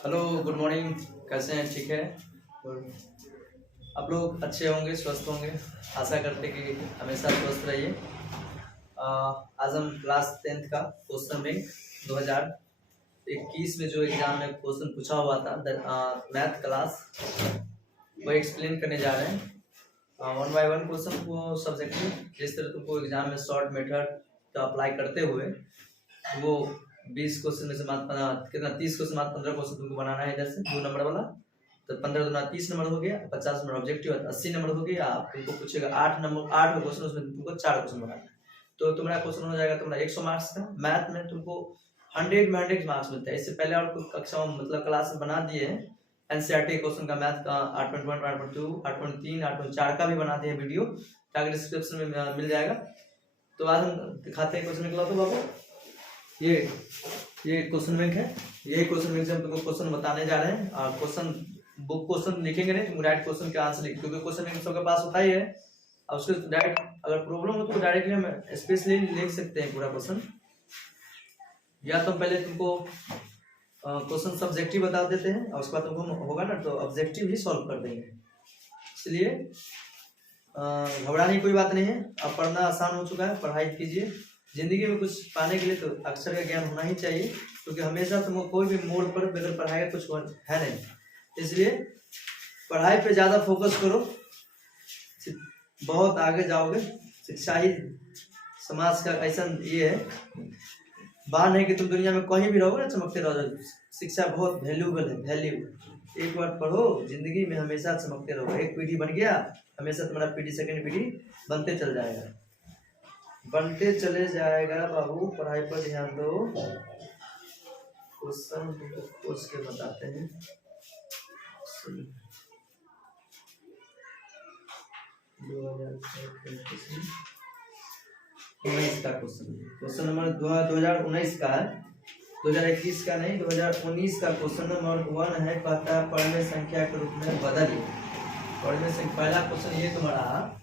Hello, good morning. कैसे हैं? ठीक है। Good। आप लोग अच्छे होंगे, स्वस्थ होंगे। आशा करते कि हमेशा स्वस्थ रहिए। आज हम क्लास 10th का क्वेश्चन बैंक 2021 में जो एग्जाम में क्वेश्चन पूछा हुआ था मैथ क्लास, वो एक्सप्लेन करने जा रहे हैं। 1 बाय 1 क्वेश्चन को सब्जेक्टिव, जिस तरह तुमको एग्जाम में शॉर्ट मेथड का अप्लाई करते हुए वो 20 क्वेश्चन में से कितना 30 क्वेश्चन 15 क्वेश्चन तुमको बनाना है। इधर से 2 नंबर वाला, तो 15 दूना 30 नंबर हो गया, 50 नंबर ऑब्जेक्टिव, 80 नंबर हो गया। आप तुमको पूछेगा 8 नंबर 8 क्वेश्चन, उसमें तुमको 4 क्वेश्चन बनाना है। तो तुम्हारा क्वेश्चन हो जाएगा तुम्हारा 100 मार्क्स का। मैथ में तुमको 100 में 100 मार्क्स मिलता है। इससे पहले और कुछ कक्षा में मतलब क्लास में बना दिए हैं एनसीईआरटी क्वेश्चन का, मैथ का 8.1 8.2 8.3 8.4 का भी बना दिए वीडियो, ताकि डिस्क्रिप्शन में मिल जाएगा। तो आज हम दिखाते हैं क्वेश्चन निकला। तो बाबू ये क्वेश्चन बैंक है। ये क्वेश्चन बैंक से हम तुमको क्वेश्चन बताने जा रहे हैं। और क्वेश्चन बुक क्वेश्चन लिखेंगे नहीं, तुम डायरेक्ट क्वेश्चन के आंसर लिख, क्योंकि क्वेश्चन बैंक सबके पास होता ही है। और उसके डायरेक्ट अगर प्रॉब्लम हो तो डायरेक्टली हम स्पेशली लिख सकते हैं पूरा क्वेश्चन, या तो पहले तुमको क्वेश्चन सब्जेक्टिव बता देते हैं और उसके बाद तुमको होगा ना तो ऑब्जेक्टिव ही सॉल्व कर देंगे। इसलिए घबराने की कोई बात नहीं है। अब पढ़ना आसान हो चुका है, पढ़ाई कीजिए। जिंदगी में कुछ पाने के लिए तो अक्षर का ज्ञान होना ही चाहिए, क्योंकि हमेशा तुमको कोई भी मोड़ पर बगैर पढ़ाई का कुछ है नहीं। इसलिए पढ़ाई पे ज्यादा फोकस करो, बहुत आगे जाओगे। शिक्षा ही समाज का ऐसा ये है, बात है कि तुम दुनिया में कहीं भी रहोगे ना चमकते रहो। शिक्षा बहुत वैल्यूबल है, वैल्यू। एक बार पढ़ो, जिंदगी में हमेशा चमकते रहो। एक पीढ़ी बन गया, हमेशा तुम्हारा पीढ़ी सेकंड पीढ़ी बनते चल जाएगा, बनते चले जाएगा। बाबू पढ़ाई पर ध्यान दो। क्वेश्चन खोज के बताते हैं। 2019 का क्वेश्चन नंबर 2019 का है, 2021 का नहीं, 2019 का क्वेश्चन नंबर 1 है। कहता है पढ़ने संख्या के रूप में बदलिए। पढ़ने से पहला क्वेश्चन ये तुम्हारा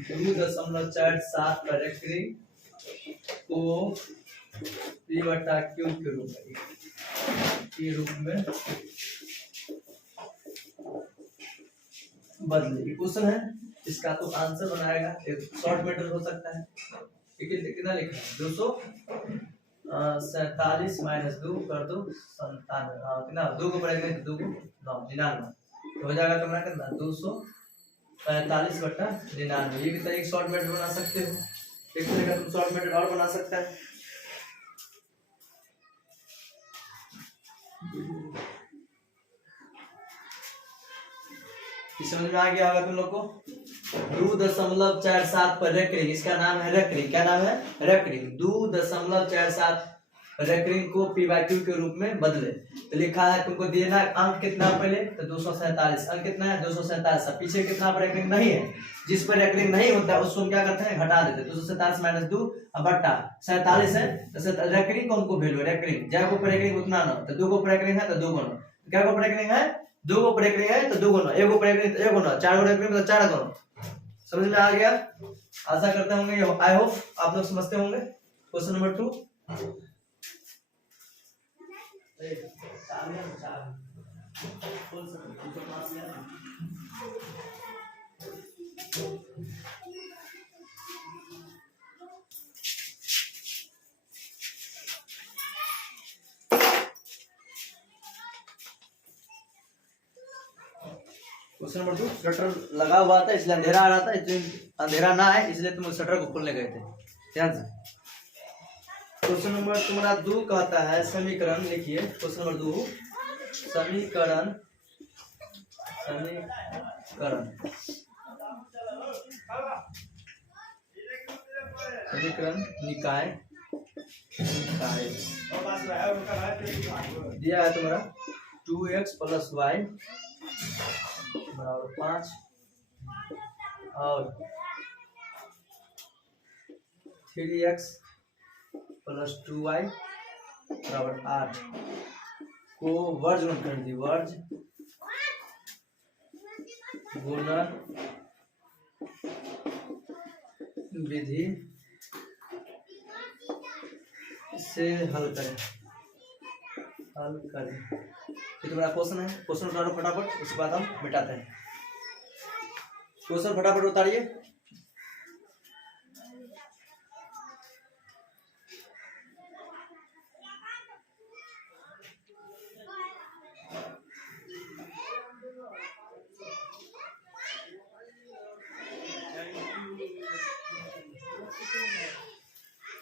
2.47 पर रेक्टिंग को p/q के रूप में बदले। क्वेश्चन है, इसका तो आंसर बनाएगा। एक शॉर्ट मेथड हो सकता है, कितना लिखा है 247 - 2 कर दो 97। कितना 2 को पढ़ेंगे तो 2 को 9 99 हो जाएगा तुम्हारा कितना 245/99। ये भी तो एक शॉर्ट मेथड बना सकते हो। एक तरह का तुम शॉर्ट मेथड और बना सकता है। समझ में आ गया होगा तुम लोग को। 2.47 पर रेकरिंग, इसका नाम है रेकरिंग। क्या नाम है? रेकरिंग। 2.47 रेकरिंग को p/q के रूप में बदले। तो लिखा है तुमको देना अंक कितना पहले तो 247। अंक कितना है 247। पीछे कितना पर रेकरिंग नहीं है, जिस पर रेकरिंग नहीं होता है उसको हम क्या करते हैं घटा देते हैं। 247 - 2 बट्टा 47 है तो रेकरिंग को हमको वैल्यू रेकरिंग जय को पर रेकरिंग उतना ना, तो 2 को पर रेकरिंग है तो 2 गुना। क्या को पर रेकरिंग है 2 को पर रेकरिंग है तो 2 गुना, 1 को पर रेकरिंग तो 1 गुना, 4 को रेकरिंग तो 4 गुना। समझ में आ गया? आशा करते होंगे, आई होप आप लोग समझते होंगे। Question number 2 question number 2 shutter लगा हुआ था इसलिए अंधेरा आ रहा था, इसलिए अंधेरा ना है इसलिए तुम शटर को खोलने गए थे। ध्यान से क्वेश्चन नंबर तुम्हारा 2 कहता है समीकरण लिखिए। क्वेश्चन नंबर 2 समीकरण निकाय दिया है तुम्हारा 2x + y बराबर 5 और 3x + 2y बराबर 8 को वर्ज गुण कर दी। वर्ज गुणन विधि से हल करें। हल करें। ये तुम्हारा क्वेश्चन है, क्वेश्चन उतारो फटाफट, उसके बाद हम मिटाते हैं। क्वेश्चन फटाफट उतारिए।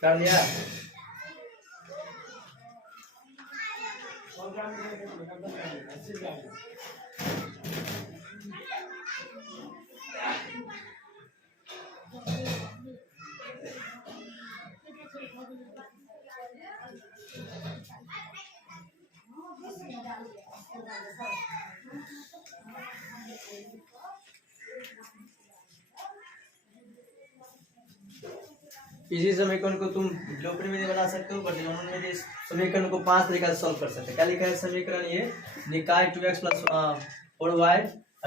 कर लिया? इसी समीकरण को तुम लोपरी में बना सकते हो, बट में इस समीकरण को 5 तरीका से सॉल्व कर सकते हैं। क्या लिखा है समीकरण? ये निकाय 2x plus 4y,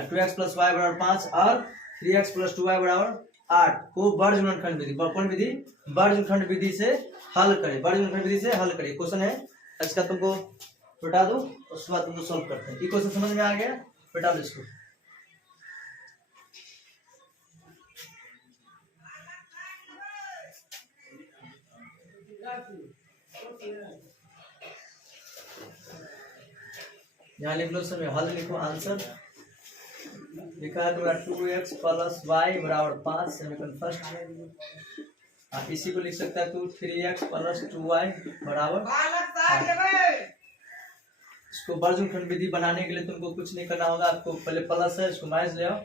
2x plus y बराबर 5 और 3x प्लस 2y बराबर 8 को वर्गमूलखंड विधि, कौन विधि? वर्गमूलखंड विधि से हल करें। वर्गमूलखंड विधि से हल करें क्वेश्चन है। इसका तुमको बता दो, उसके बाद तुमको सॉल्व करते हैं। ये क्वेश्चन समझ में आ गया? बता दो इसको। यहाँ लिख लो समय, हल लिखो, आंसर लिखा है तुम्हारा 2x प्लस y बराबर 5, समीकरण फर्स्ट। इसी को लिख सकता है तू 3x प्लस 2y बराबर 8। इसको वर्गमूलखंड विधि बनाने के लिए तुमको कुछ नहीं करना होगा, आपको पहले प्लस है, इसको माइनस ले आओ।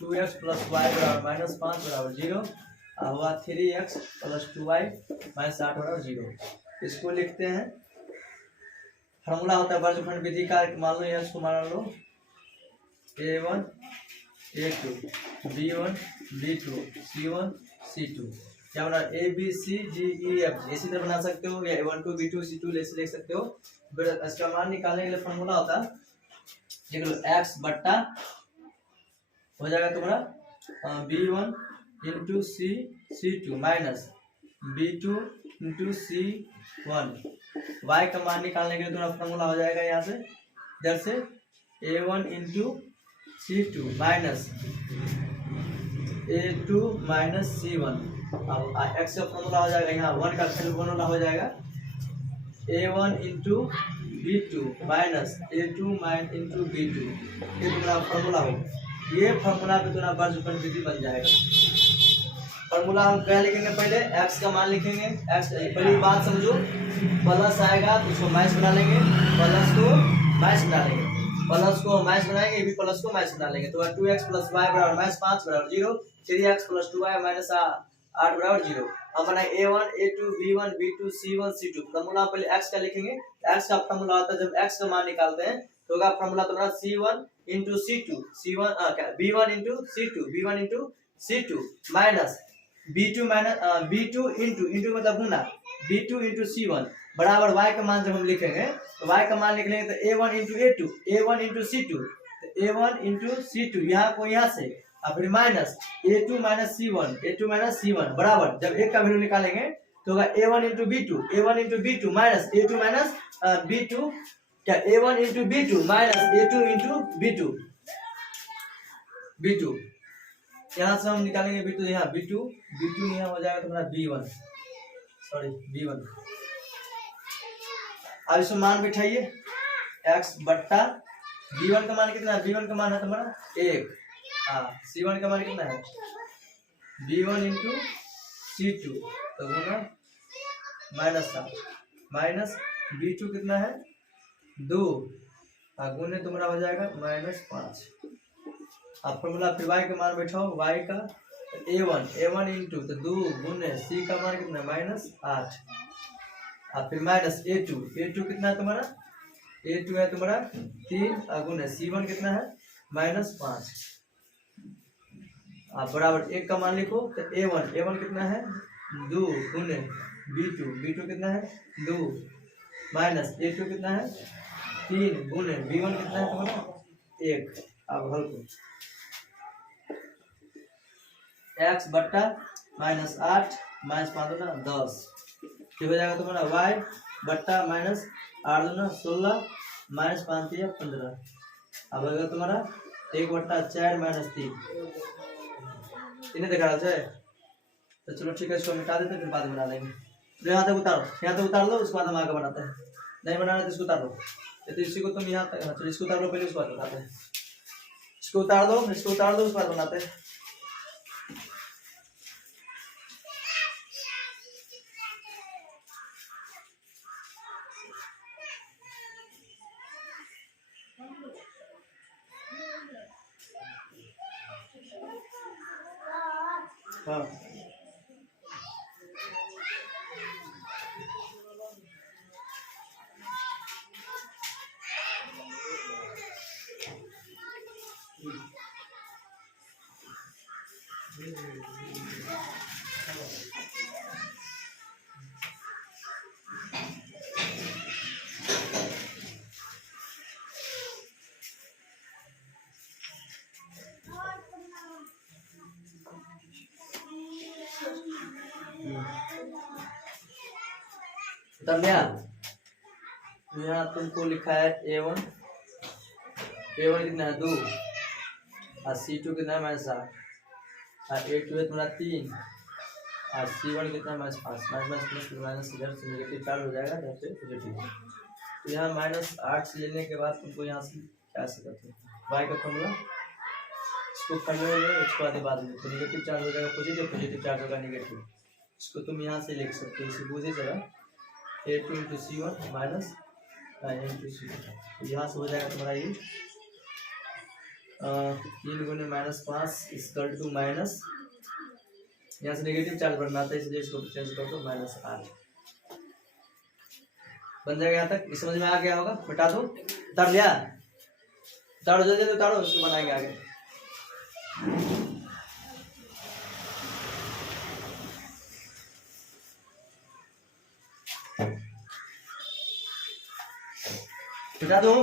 2x प्लस y बराबर माइनस 5 बराबर 0 होगा 3x प्लस 2y माइनस 8 बराबर 0। इसको लिखते हैं, फॉर्मूला होता है वर्गमूलखंड विधि का। मान लो यहाँ इसको मान लो a1 a2 b1 b2 c1 c2, क्या बना a b c d e f, इसी तरह बना सकते हो, या a1 2 b2 c2 ऐसे लिख सकते हो। फिर इसका मान निकालने के लिए फॉर्मूला होता है, देख लो x बट्टा हो जाएगा तुम्हारा b1 into c2 minus b2 into c1। y का मान निकालने के लिए तुम्हारा फॉर्मूला हो जाएगा यहाँ से, इधर से a1 into c2 minus a2 minus c1। अब x का फॉर्मूला हो जाएगा, यहाँ 1 का फॉर्मूला हो जाएगा a1 into b2 minus a2 into b2। ये तुम्हारा फॉर्मूला हो, ये फॉर्मूला पे तुम्हारा वर्गमूलखंड विधि बन जाएगा। फॉर्मूला हम क्या लिखेंगे? पहले x का मान लिखेंगे। x पहली बात समझो, प्लस आएगा तो उसको माइनस बना लेंगे, प्लस को माइनस बना लेंगे, प्लस को माइनस बनाएंगे, ये भी प्लस को माइनस बना लेंगे। तो 2x प्लस y बराबर माइनस 5 बराबर 0, 3x प्लस 2y माइनस 8 बराबर 0। हम बनाए a1 a2 b1 b2 c1 c2। Formula पहले x का लिखेंगे। x का फॉर्मूला होता है, जब x का मान निकालते हैं तो होगा फॉर्मूला तुम्हारा c1 into c2 b1 into c2 minus b2 into मतलब गुना b2 इंटू c1 बराबर y का मान जब हम लिखेंगे तो y का मान लिख लेंगे तो a1 into a2 a1 into c2 a1 into c2 यहाँ को यहाँ से और फिर माइनस a2 माइनस c1 बराबर जब एक का वैल्यू निकालेंगे तो होगा a1 into b2 minus a2 minus b2 क्या a1 into b2 minus a2 into b2 यहाँ से हम निकालेंगे b2, यहाँ b2 यहाँ हो जाएगा तुम्हारा b1। अब इसमें मान बिठाइए, x बट्टा b1 का मान कितना है? b1 का मान है तुम्हारा 1, c1 का मान कितना है? b1 इंटू c2 तो गुना माइनस 7 माइनस b2 कितना है 2 गुने तुम्हारा हो जाएगा माइनस 5। अब फॉर्मूला फिर y का मान बैठाओ, y का a1 इंटू तो 2 गुने c का मान कितना माइनस 8 और फिर माइनस a2 कितना है तुम्हारा? a2 है तुम्हारा 3 गुने c1 कितना है माइनस 5। आप बराबर 1 का मान लिखो तो a1 कितना है 2 गुने b2 कितना है 2 माइनस a2 कितना है 3 गुने b1 कितना है तुम्हारा 1। अब हल को x बट्टा माइनस 8 माइनस 5 ना 10, ये हो जाएगा तुम्हारा y बट्टा माइनस 8 दूना 16 माइनस 5 3 15। अब अगर तुम्हारा 1/4 माइनस 3 इन्हें दिखा रहा है। तो चलो ठीक है, इसको मिटा देते हैं, फिर बाद में बना लेंगे। तो यहाँ तक उतारो, यहाँ तक उतार लो, उसके बाद हम आगे बनाते हैं। नहीं बनाना तो इसको उतार लो, तो इसी को तुम यहाँ तक, चलो इसको उतार लो पहले, उसके बाद बनाते हैं। इसको उतार दो, इसको उतार दो, उसके बाद बनाते हैं। हाँ तब यहाँ तुमको लिखा है A1 कितना है 2 और C2 कितना है -8 और A2 है तुम्हारा 3 और C1 कितना है -5। माइनस प्लस माइनस इधर से नेगेटिव चार्ज हो जाएगा, इधर से पॉजिटिव। तो यहाँ -8 से लेने के बाद तुमको यहाँ से क्या से करते हैं y का फॉर्मूला, इसको पहले उसके बाद में तो नेगेटिव चार्ज हो जाएगा पॉजिटिव, पॉजिटिव चार्ज होगा नेगेटिव। इसको तुम यहाँ से लिख सकते हो, इसी बुझे चला A2 × C1 minus M2 C2। यहाँ से हो जाएगा तुम्हारा ये 3 × -5 इक्वल टू माइनस, यहाँ से नेगेटिव चार्ज बनना था इसलिए इसको चेंज कर दो -8 बन जाएगा। यहाँ तक इस समझ में आ गया होगा। मिटा दो, उतार लिया, उतारो जल्दी उतारो, उसको बनाएंगे आगे। मिटा दो,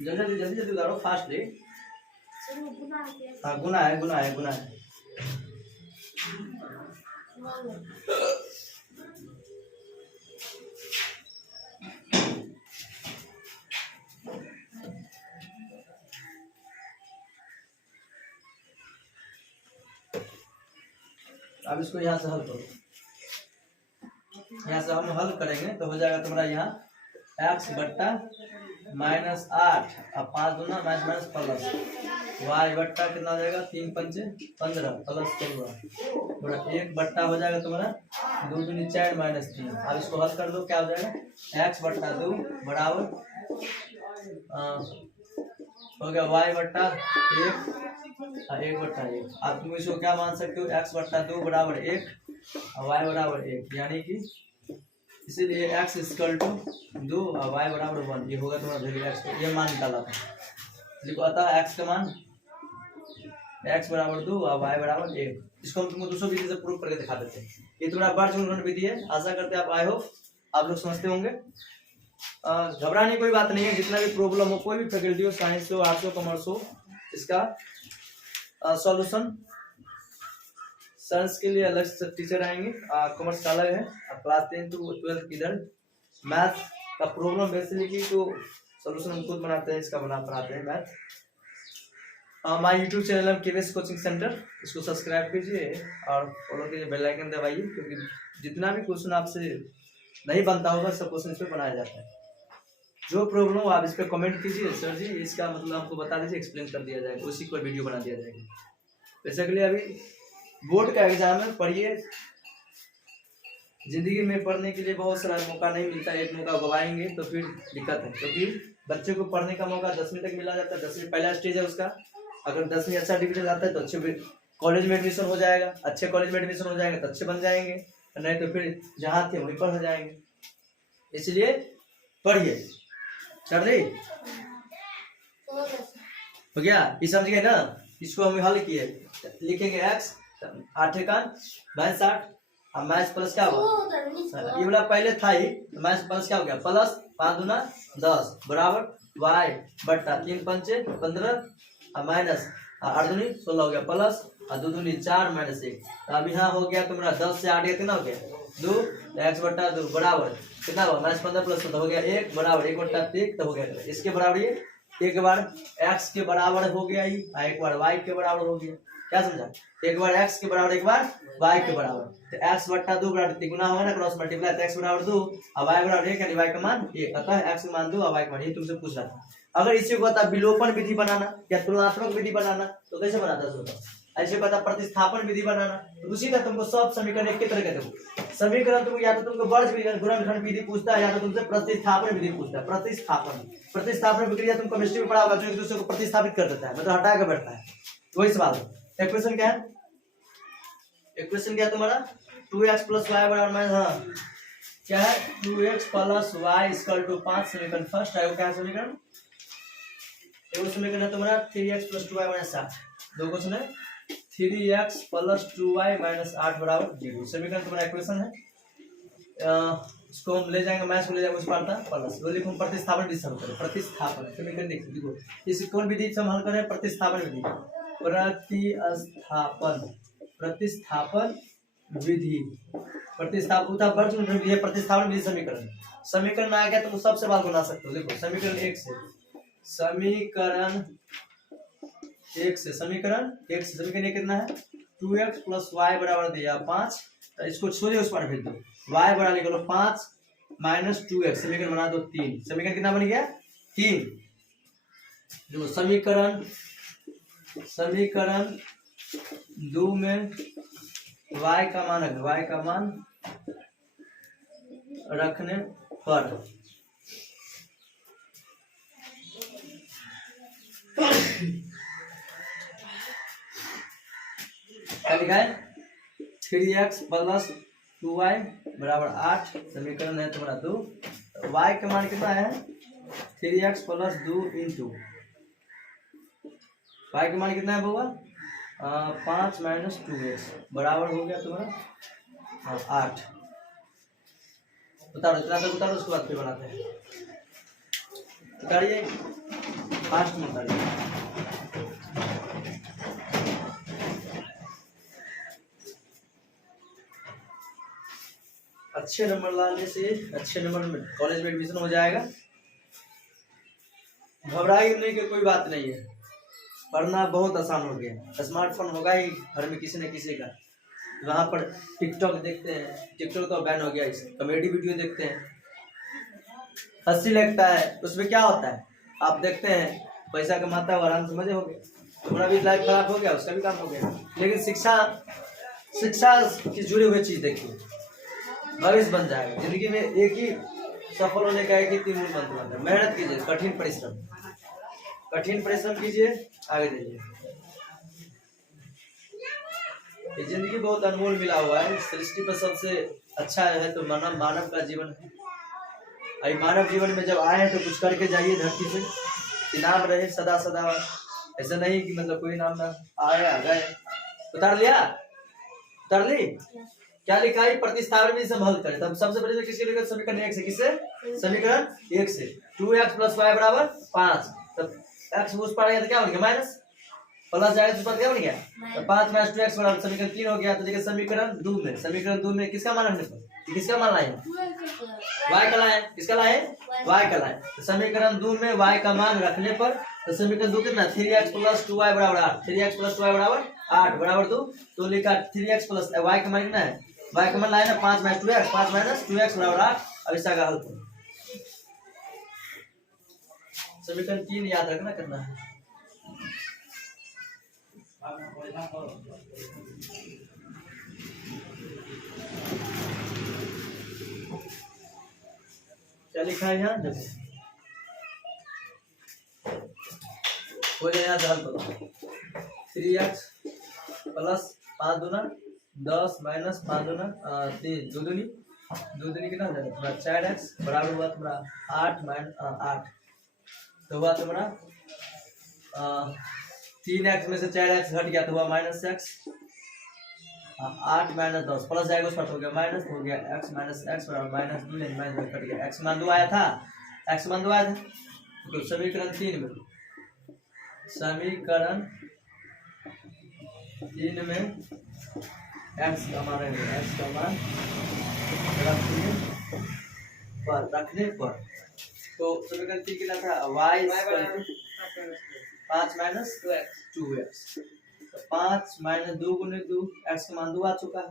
जल्दी जल्दी जल्दी उतारो, फास्टली। हाँ गुना है, गुना है, गुना है। अब इसको यहाँ से हल करो, यहाँ से हम हल करेंगे तो हो जाएगा तुम्हारा यहाँ x बट्टा -8 और 5 दूना माइनस प्लस y बट्टा कितना हो जाएगा 3 पंचे 15 प्लस 16 बड़ा 1 बट्टा हो जाएगा तुम्हारा 2 दूनी 4 माइनस 3। अब इसको हल कर दो, क्या हो जाएगा x बट्टा 2 बराबर हो गया y बट्टा 1 और 1 बट्टा 1। अब तुम इसको क्या मान सकते हो, x बट्टा 2 बराबर 1 और y बराबर 1, यानी कि इसीलिए x इक्वल टू 2 और y बराबर 1। ये होगा तुम्हारा वैल्यू x, ये मान निकाला था। देखो अतः x का मान x बराबर 2 और y बराबर 1। इसको हम तुमको दूसरों विधि से प्रूव करके दिखा देते हैं। ये तुम्हारा वर्गमूल विधि है। आशा करते हैं आप आए हो, आप लोग समझते होंगे। घबराने की कोई बात नहीं है। जितना भी प्रॉब्लम हो, कोई भी फैकल्टी हो, साइंस हो, आर्ट्स हो, कॉमर्स हो, इसका सॉल्यूशन साइंस के लिए अलग से टीचर आएंगे, कॉमर्स का अलग है। क्लास 10 to 12 इधर मैथ का प्रॉब्लम बेसिकली तो सॉल्यूशन हम खुद बनाते हैं, इसका बनाते हैं मैथ। हमारे YouTube channel KVS coaching centre, इसको सब्सक्राइब कीजिए और फॉलो कीजिए, बेल आइकन दबाइए, क्योंकि जितना भी क्वेश्चन आपसे नहीं बनता होगा सब क्वेश्चन इस पर बनाया जाता है। जो प्रॉब्लम हो आप इस पर कमेंट कीजिए, सर जी इसका मतलब आपको बता दीजिए, एक्सप्लेन कर दिया जाएगा, उसी पर वीडियो बना दिया जाएगा। बेसिकली अभी बोर्ड का एग्जाम है, पढ़िए। जिंदगी में पढ़ने के लिए बहुत सारा मौका नहीं मिलता, एक मौका गवाएंगे तो फिर दिक्कत है। क्योंकि बच्चे को पढ़ने का मौका 10वीं तक मिला जाता है, 10वीं पहला स्टेज है उसका। अगर 10वीं अच्छा डिवीजन आता है तो अच्छे कॉलेज में एडमिशन हो जाएगा, अच्छे कॉलेज में एडमिशन हो जाएगा तो अच्छे बन जाएंगे, नहीं तो फिर जहाँ थे वहीं पर हो जाएंगे। इसलिए पढ़िए। चलिए हो गया, ये समझ गए ना। इसको हम हल किए, लिखेंगे x 8 का -8 और माइनस प्लस क्या होगा, ये वाला पहले था ही, माइनस प्लस क्या हो गया प्लस 5 दूना 10 बराबर y बट्टा 3 पंचे 15 और माइनस 8 दूनी 16 हो गया प्लस और 2 दूनी 4 माइनस 1। तो अब यहाँ हो गया तुम्हारा 10 से 8 गया कितना हो गया 2, तो x बट्टा 2 बराबर कितना हुआ माइनस 15 प्लस 15 हो गया 1 बराबर 1 बट्टा 1 तो हो गया इसके बराबर ये एक बार x के बराबर हो गया ये और एक बार y के बराबर हो गया। क्या समझा? एक बार x के बराबर एक बार y के बराबर, तो x बट्टा 2 बराबर तिगुना होगा ना क्रॉस मल्टीप्लाई, तो x बराबर 2 और y बराबर 1 यानी y का मान 1, अतः x का मान 2 और y का मान, ये तुमसे पूछ रहा था। अगर इसी को कहता विलोपन विधि बनाना या तुलनात्मक विधि बनाना तो कैसे बनाता है? ऐसे कहता प्रतिस्थापन विधि बनाना, तो उसी तरह तुमको सब समीकरण एक ही तरह के देंगे। समीकरण तुमको या तो तुमको वर्ग गुणनखंड विधि पूछता है या तो तुमसे प्रतिस्थापन विधि पूछता है। प्रतिस्थापन प्रक्रिया तुम केमिस्ट्री में पढ़ा होगा, जो एक दूसरे को प्रतिस्थापित कर देता है, मतलब हटा के बैठता है, वही सवाल है। इक्वेशन क्या है? इक्वेशन क्या है तुम्हारा 2x + y बराबर माइनस हाँ क्या है 2x + y = 5। समीकरण फर्स्ट है वो क्या है समीकरण? एगो समीकरण है तुम्हारा 3x + 2y - 8। दो क्वेश्चन है 3x + 2y - 8 बराबर 0। समीकरण तुम्हारा इक्वेशन है। इसको हम ले जाएंगे मैथ्स को ले जाएंगे उस पार्ट था प्लस वो लिखो प्रतिस्थापन विधि से हल करें। प्रतिस्थापन समीकरण देखो इस कौन विधि से हम हल करें? प्रतिस्थापन विधि। प्रतिस्थापन विधि प्रतिस्थापन विधि समीकरण आ गया तो सब सवाल बना सकते हो। देखो समीकरण 1 से समीकरण कितना है 2x + y बराबर दिया 5, तो इसको छोड़िए उस पर भेज दो y बराबर निकालो 5 - 2x, समीकरण बना दो 3। समीकरण कितना बन गया 3। देखो समीकरण 2 में y का मान रखने पर क्या लिखा है 3x + 2y बराबर 8। समीकरण है तुम्हारा 2। y का मान कितना है 3x + 2 × y का मान कितना है बाबा 5 - 2x बराबर हो गया तुम्हारा 8। उतारो इतना तक उतारो, उसके बाद फिर बनाते हैं। उतारिए फास्ट में उतारिए। अच्छे नंबर लाने से अच्छे नंबर में कॉलेज में एडमिशन हो जाएगा। घबराइए नहीं कि कोई बात नहीं है, पढ़ना बहुत आसान हो गया। स्मार्टफोन होगा ही घर में किसी न किसी का, वहाँ पर टिकटॉक देखते हैं, टिकटॉक तो बैन हो गया, कॉमेडी वीडियो देखते हैं, हंसी लगता है, उसमें क्या होता है आप देखते हैं पैसा कमाता है आराम से मजे हो गए, तुम्हारा भी लाइफ खराब हो गया, उसका भी काम हो गया। लेकिन शिक्षा की जुड़ी हुई चीज देखिए, भविष्य बन जाएगा। जिंदगी में एक ही सफल होने का एक ही 3 मूल मंत्र है, मेहनत कीजिए, कठिन परिश्रम कीजिए, आगे जाइए। ये जिंदगी बहुत अनमोल मिला हुआ है, सृष्टि पर सबसे अच्छा है तो मानव का जीवन है। मानव जीवन में जब आए हैं तो कुछ करके जाइए, धरती से इनाम रहे सदा सदा। ऐसा नहीं कि मतलब कोई नाम ना आया गए। उतार ली क्या लिखा है प्रतिस्थापन विधि से हल करें। तब सबसे पहले किसके लिए समीकरण 1 से, किससे समीकरण 1 से 2x + y बराबर 5। तब x उस पर गया तो क्या बन गया माइनस, प्लस जाएगा तो उस पर क्या बन गया तो 5 - 2x बराबर समीकरण 3 हो गया। तो देखिए समीकरण 2 में किसका मान रखने पर, किसका मान लाए y का लाए, किसका लाए y का लाए। तो समीकरण 2 में y का मान रखने पर तो समीकरण 2 कितना 3x + 2y बराबर 8, 3x + 2y बराबर 8 बराबर 2। तो लिखा 3x + y का मान कितना है, y का मान लाए ना 5 - 2x, 5 - 2x बराबर 8। अब इसका हल करो। समीकरण 3 याद रखना करना है। क्या लिखा है यहाँ देखो, हो जाए यहाँ हल करो 3x + 5 दूना 10 - 5 दूना 3 दो दूनी कितना हो जाएगा तुम्हारा 4x बराबर हुआ तुम्हारा 8 तो हुआ तुम्हारा 3x में से 4x घट गया तो हुआ -x, 8 - 10 प्लस जाएगा उस पर हो गया माइनस, हो गया x - x बराबर -2 यानी माइनस कट गया। x मान 2 आया था, तो समीकरण 3 में 3 में x का मान रखेंगे, x का मान रखने पर तो समीकरण 3 कितना था, y = 5 - 2x। तो 5 - 2 × 2, x का मान 2 आ चुका है।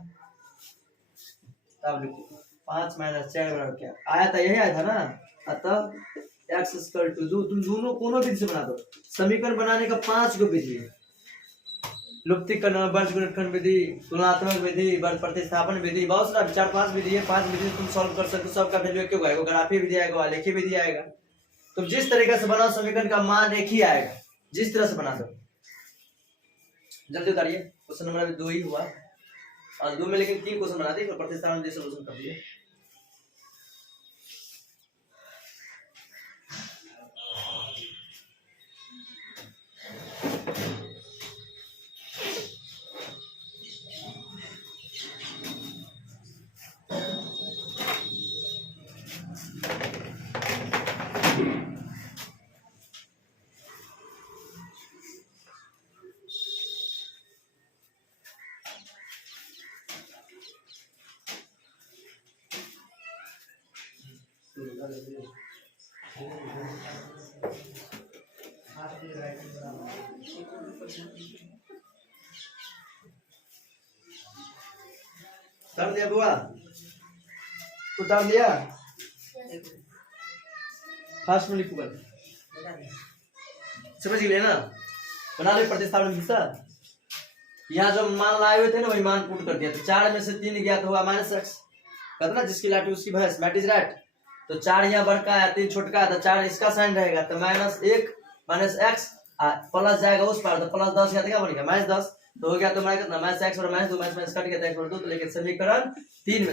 तब लिखो 5 - 4 बराबर क्या आया था, यही आया था ना। अतः x = 2, तुम दोनों कोनो विधि से बना दो। समीकरण बनाने का 5 गो विधि है, लुप्तीकरण, वर्गगुणनखंड विधि, तुलनात्मक विधि, वर्ग प्रतिस्थापन विधि, बहुत सारा 4-5 विधि है। 5 विधि तुम सॉल्व कर सकते हो, सबका वैल्यू एक होगा, ग्राफीय विधि आएगा, आलेखीय विधि आएगा। तुम जिस तरीके से बनाओ समीकरण का मान एक ही आएगा, जिस तरह से बना दो। जल्दी उतारिए, क्वेश्चन नंबर अभी 2 ही हुआ और 2 में लेकिन 3 क्वेश्चन बना दिए, प्रतिस्थापन जैसे क्वेश्चन कर दिए। कर दिया बुआ, उतार दिया। फास्ट में लिखो, समझ गए ना। बना लो प्रतिस्थापन हिस्सा। यहाँ जो मान लाए हुए थे ना वही मान पुट कर दिया। तो 4 में से 3 ज्ञात हुआ -x, कहते ना जिसकी लाठी उसकी भैंस, मैट इज राइट। तो 4 यहाँ बड़का है, 3 छोटका है, तो 4 इसका साइन रहेगा, तो -1 - x प्लस जाएगा उस पार, तो +10 यहाँ क्या बनेगा -10। तो हो गया तुम्हारा कितना -x और -2 -2 कट गया, तो 2। तो लेकिन समीकरण 3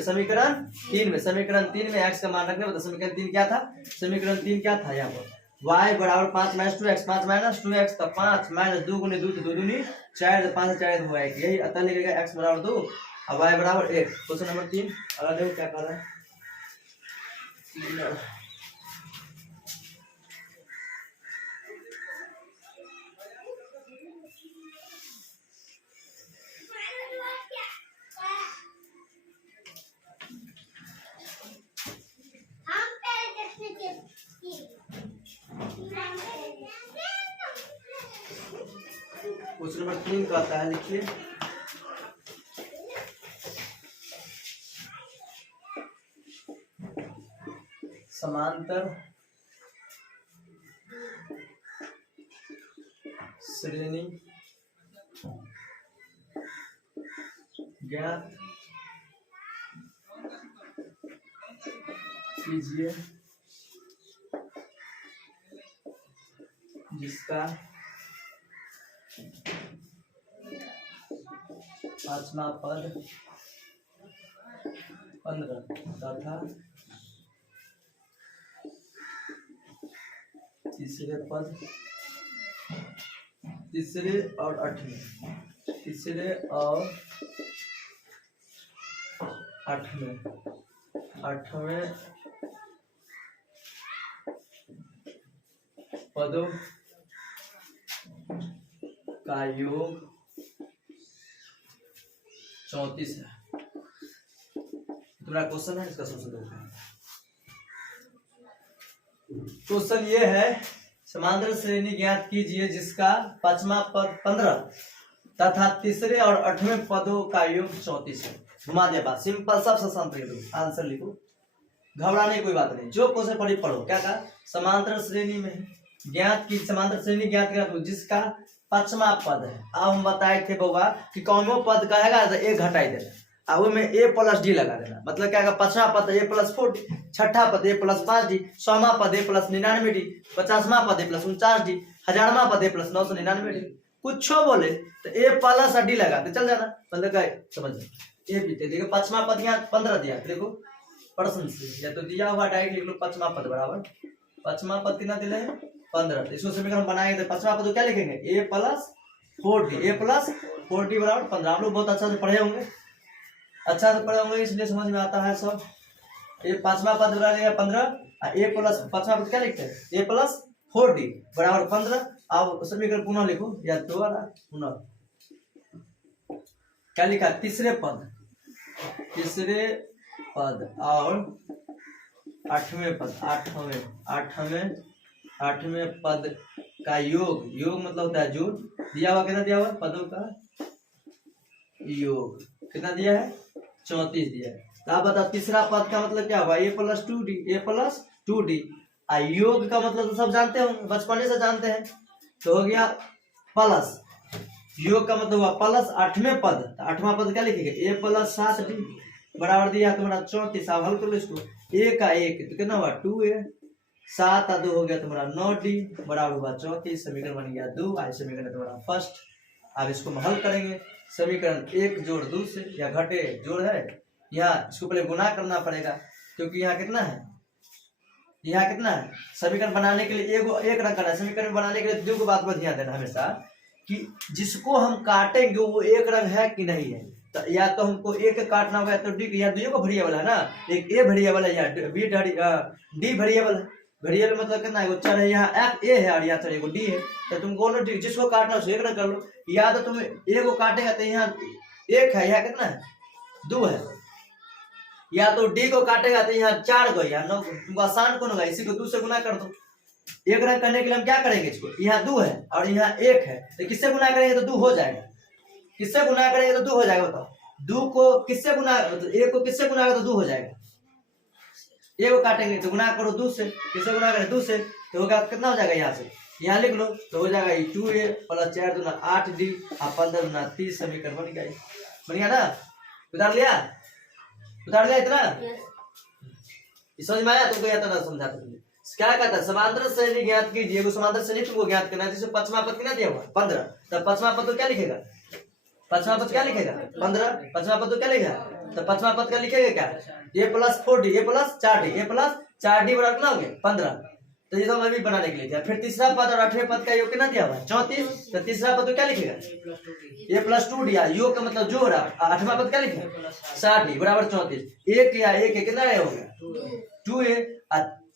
में x का मान रखने पर समीकरण 3 क्या था, समीकरण 3 क्या था यहाँ पर, y = 5 - 2x, 5 - 2x, तो 5 - 2 × 2 तो 2 दूनी 4, 5 4 हुआ 1, यही अतः लिखेगा x = 2 और y = 1। क्वेश्चन नंबर 3 अगला देखो क्या कर रहा है। क्वेश्चन नंबर 3 का आता है, लिखिए समांतर श्रेणी ज्ञात कीजिए जिसका पांचवा पद 15 तथा तीसरे पद, तीसरे और 8वें पदों का योग 34 है। तुम्हारा क्वेश्चन है, इसका सोल्यूशन देखो। क्वेश्चन ये है, समांतर श्रेणी ज्ञात कीजिए जिसका पांचवा पद 15 तथा तीसरे और 8वें पदों का योग 34 है। घुमा दिया बात, सिंपल, सबसे शांत लिखो, आंसर लिखो, घबराने कोई बात नहीं। जो क्वेश्चन पढ़ी पढ़ो। क्या कहा, समांतर श्रेणी में ज्ञात की, समांतर श्रेणी ज्ञात करा जिसका पांचवा पद है। अब हम बताए थे बउआ कि कौनो पद कहेगा तो एक घटाई देना, अब में a + d लगा देना। मतलब क्या, पांचवा पद a + 4d, छठा पद a + 5d, 100वां पद a + 99d, 50वां पद a + 49d, 1000वां पद a + 999d। कुछ बोले तो a + d लगा तो चल जाना। मतलब क्या समझ ये बीते। देखो पांचवा पद यहाँ 15 दिया, देखो प्रश्न से या तो दिया हुआ डायरेक्ट लिख लो, पांचवा पद बराबर, पांचवा पद कितना दिले है 15। तो इसको समीकरण बनाएंगे तो पांचवा पद क्या लिखेंगे, a + 4d, a + 4d = 15। आप लोग बहुत अच्छा से पढ़े होंगे, इसलिए समझ में आता है सब। ये पांचवा पद बराबर 15, a + पांचवा पद क्या लिखते हैं, a + 4d = 15। अब समीकरण पुनः लिखो या दोबारा पुनः, क्या लिखा, तीसरे पद और आठवें पद का योग मतलब होता है जोड़। दिया हुआ कितना दिया हुआ पदों का योग कितना दिया है, 34 दिया है। तो आप बताओ तीसरा पद का मतलब क्या हुआ, a+2d। योग का मतलब तो सब जानते हो, बचपने से जानते हैं। तो हो गया प्लस, योग का मतलब हुआ प्लस आठवें पद। तो आठवां पद क्या लिखेंगे, a+7d बराबर दिया तुम्हारा 34। आप हल कर लो इसको, a का 1 तो कितना हुआ 2a, 7 और 2 हो गया तुम्हारा 9d बराबर हुआ 34। समीकरण बन गया 2। आज समीकरण तुम्हारा फर्स्ट। अब इसको हम हल करेंगे। समीकरण 1 जोड़ 2 से, या घटे जोड़ है, यहाँ इसको पहले गुना करना पड़ेगा, क्योंकि यहाँ कितना है, समीकरण बनाने के लिए एक रंग करना है। समीकरण बनाने के लिए दो को बात पर ध्यान देना हमेशा, कि जिसको हम काटेंगे वो एक रंग है कि नहीं है। तो या तो हमको एक काटना होगा, तो डी, या दो को वेरिएबल है ना, एक ए वेरिएबल है, या बी डी वेरिएबल है। वेरिएबल मतलब कितना है, वो चर है, यहाँ एफ ए है और यहाँ चर एगो डी है। तो तुम बोलो जिसको काटना उसको एक रंग कर लो। या तो तुम ए को काटेगा तो यहाँ एक है, यहाँ कितना है 2 है। या तो डी को काटेगा तो यहाँ 4 को, यहाँ 9। तुमको आसान कौन होगा, इसी को 2 से गुना कर दो। एक रंग करने के लिए हम क्या करेंगे, इसको यहाँ 2 है और यहाँ 1 है, तो किससे गुना करेंगे तो 2 हो जाएगा। किससे गुना करेंगे तो 2 हो जाएगा, बताओ। 2 को किससे गुना, मतलब 1 को किससे गुना करें तो 2 हो जाएगा। 1 को काटेंगे तो गुना करो 2 से, किससे गुना करें 2 से, तो होगा कितना हो जाएगा, यहाँ से यहाँ लिख लो तो हो जाएगा 2a + 4 दूना 8d और 15 दूना 30। समीकरण बन गया ना। उतार लिया इतना समझ में आया तुमको, या तो ना समझा तुमने क्या कहता है, समांतर श्रेणी ज्ञात कीजिए। वो समांतर श्रेणी तुमको ज्ञात करना है, जैसे पांचवा पद कितना दिया हुआ 15, तब पांचवा पद तो क्या लिखेगा, 15। पांचवा पद तो क्या लिखेगा, तो पांचवा पद का लिखेगा क्या, a+4d, a+4d बराबर कितना हो गया 15। तो ये तो हम अभी बनाने के लिए किया। फिर तीसरा पद और आठवें पद का योग कितना दिया हुआ 34। तो तीसरा पद तो क्या लिखेगा, a+2d, योग का मतलब जोड़। आठवां पद क्या लिखेगा 7d बराबर 34। एक या एक कितना हो गया 2a,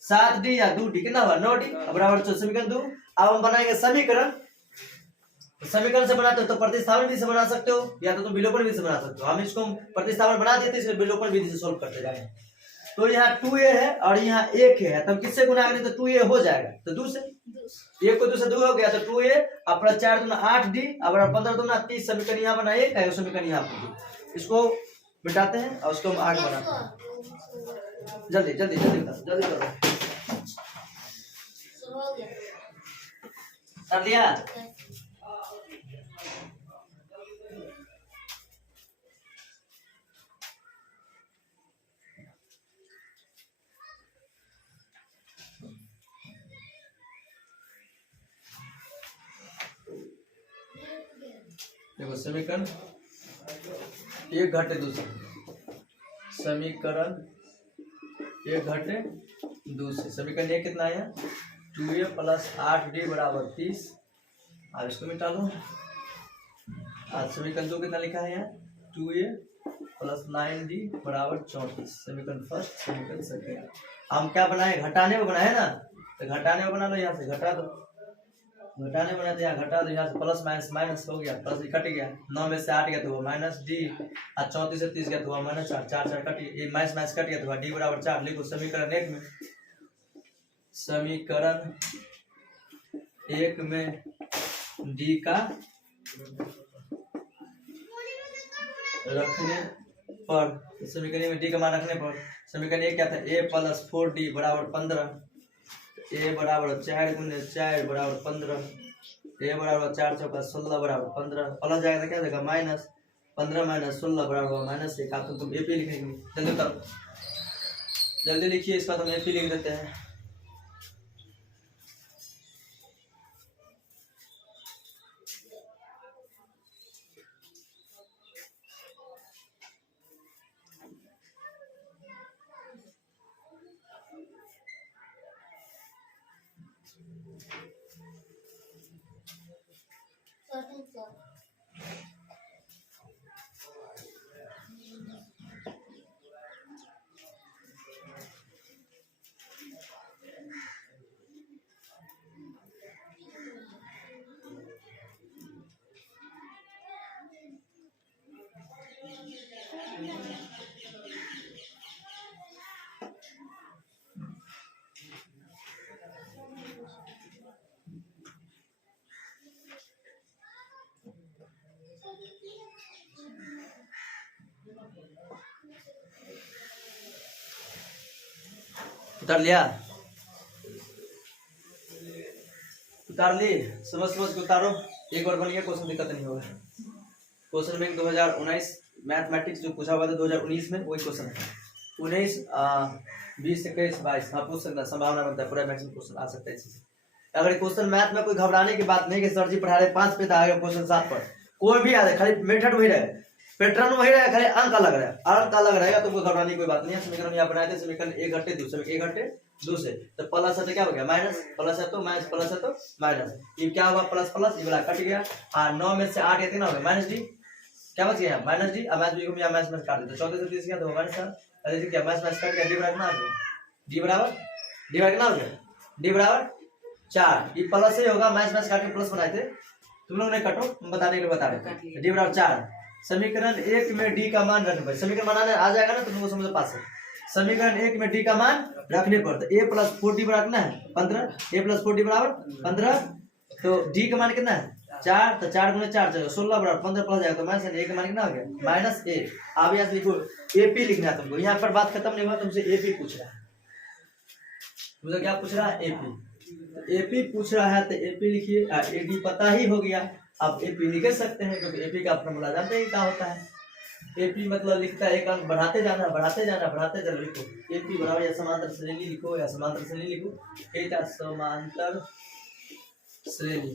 7d या 2d कितना हुआ 9d बराबर समीकरण 2। अब हम बनाएंगे समीकरण से बनाते हो तो प्रतिस्थापन विधि से बना सकते हो, या तो तुम विलोपन विधि से बना सकते हो। हम इसको प्रतिस्थापन बना देते हैं, इसलिए विलोपन विधि से सोल्व करते जाएंगे। तो यहाँ 2a है और यहाँ 1 है, तब किससे गुना करें तो 2a हो जाएगा, तो 2 से 1 को 2 से 2 हो गया, तो 2a और 4 दूना 8d और 15 दूना 30। समीकरण यहाँ बना 1 है, समीकरण यहाँ पर। इसको मिटाते हैं और उसको हम आगे बनाते हैं। जल्दी करो। कर दिया। देखो समीकरण 1 घटे 2 से, समीकरण 1 घटे 2 से, समीकरण 1 कितना आया 2a + 8d बराबर 30। अब इसको मिटा लो। आज समीकरण 2 कितना लिखा है यहाँ 2a + 9d बराबर 34। समीकरण फर्स्ट, समीकरण सेकंड। हम क्या बनाए, घटाने में बनाए ना, तो घटाने में बना लो, यहाँ से घटा दो। घटाने बना तो यहाँ घटा दो, यहाँ से प्लस माइनस हो गया, प्लस कट गया। 9 में से 8 गया तो वो -d और 34 से 30 गया तो वो -4, 4 कट गया, माइनस कट गया तो d बराबर 4 लिखो। समीकरण 1 में, समीकरण 1 में d का रखने पर, समीकरण में d का मान रखने पर समीकरण 1 क्या था, a+4d बराबर 15, a बराबर 4 × 4 बराबर 15, a बराबर 4 × 4 = 16 बराबर 15, प्लस जाएगा तो क्या देगा माइनस 15 - 16 बराबर -1। आप तुम AP लिखेंगे, जल्दी करो, जल्दी लिखिए, इसका हम AP लिख देते हैं। उतार लिया, उतार ली, समझ के उतारो, एक बार बन गया क्वेश्चन, दिक्कत नहीं होगा। क्वेश्चन बैंक 2019 मैथमेटिक्स जो पूछा हुआ था 2019 में, वही क्वेश्चन है। 19 20 21 22, हाँ पूछ सकता है, संभावना बनता है, पूरा मैक्सिमम क्वेश्चन आ सकता है इसी से। अगर क्वेश्चन मैथ में कोई घबराने की बात नहीं कि सर जी पढ़ा रहे 5 पे था, क्वेश्चन 7 पर, कोई भी आ जाए, खाली मेथड वही रहे, पैटर्न वही रहे, खाली अंक अलग रहे, अंक अलग रहेगा तो कोई घबराने की कोई बात नहीं है। समीकरण यहाँ बनाए थे, समीकरण 1 घटे 2, समीकरण 1 घटे 2 से, तो प्लस है तो क्या हो गया माइनस, प्लस है तो माइनस, प्लस है तो माइनस, ये क्या होगा प्लस प्लस, ये वाला कट गया, 9 में से 8 कितना हो गया माइनस डी, क्या बच गया माइनस डी, अब माइनस डी को यहाँ माइनस में काट देते, 14 से 30 क्या तो माइनस 4, अरे क्या माइनस माइनस कट गया, डी बराबर कितना आ गया, डी बराबर कितना हो गया, डी बराबर 4, ये प्लस ही होगा, माइनस माइनस काट के प्लस बनाए थे, तुम लोग नहीं कटो, तुम बताने के लिए बता रहे, डी बराबर 4। समीकरण 1 में डी का मान रखने पर, समीकरण बनाने आ जाएगा ना, तुम लोग समझ पास है। समीकरण 1 में डी का मान रखने पर, तो a प्लस 4d बराबर है 15, a प्लस 4d बराबर 15, तो d का मान कितना है 4, तो 4 गुणे 4 16 बराबर 15 प्लस जाएगा, तो माइनस a का मान कितना हो गया माइनस a। अब यहाँ से लिखो ap लिखना है तुमको, यहाँ पर बात खत्म नहीं हुआ, तुमसे ap पूछ रहा है, तुमसे क्या पूछ रहा है ap, ap पूछ रहा है तो ap लिखिए, ad पता ही हो गया, आप ap लिख सकते हैं क्योंकि ap का फॉर्मूला जानते हैं क्या होता है, एपी मतलब लिखता है एक अंक बढ़ाते जाना बढ़ाते जाना बढ़ाते जाना, लिखो एपी बराबर या समांतर श्रेणी लिखो, या समांतर श्रेणी लिखो, क्या समांतर श्रेणी,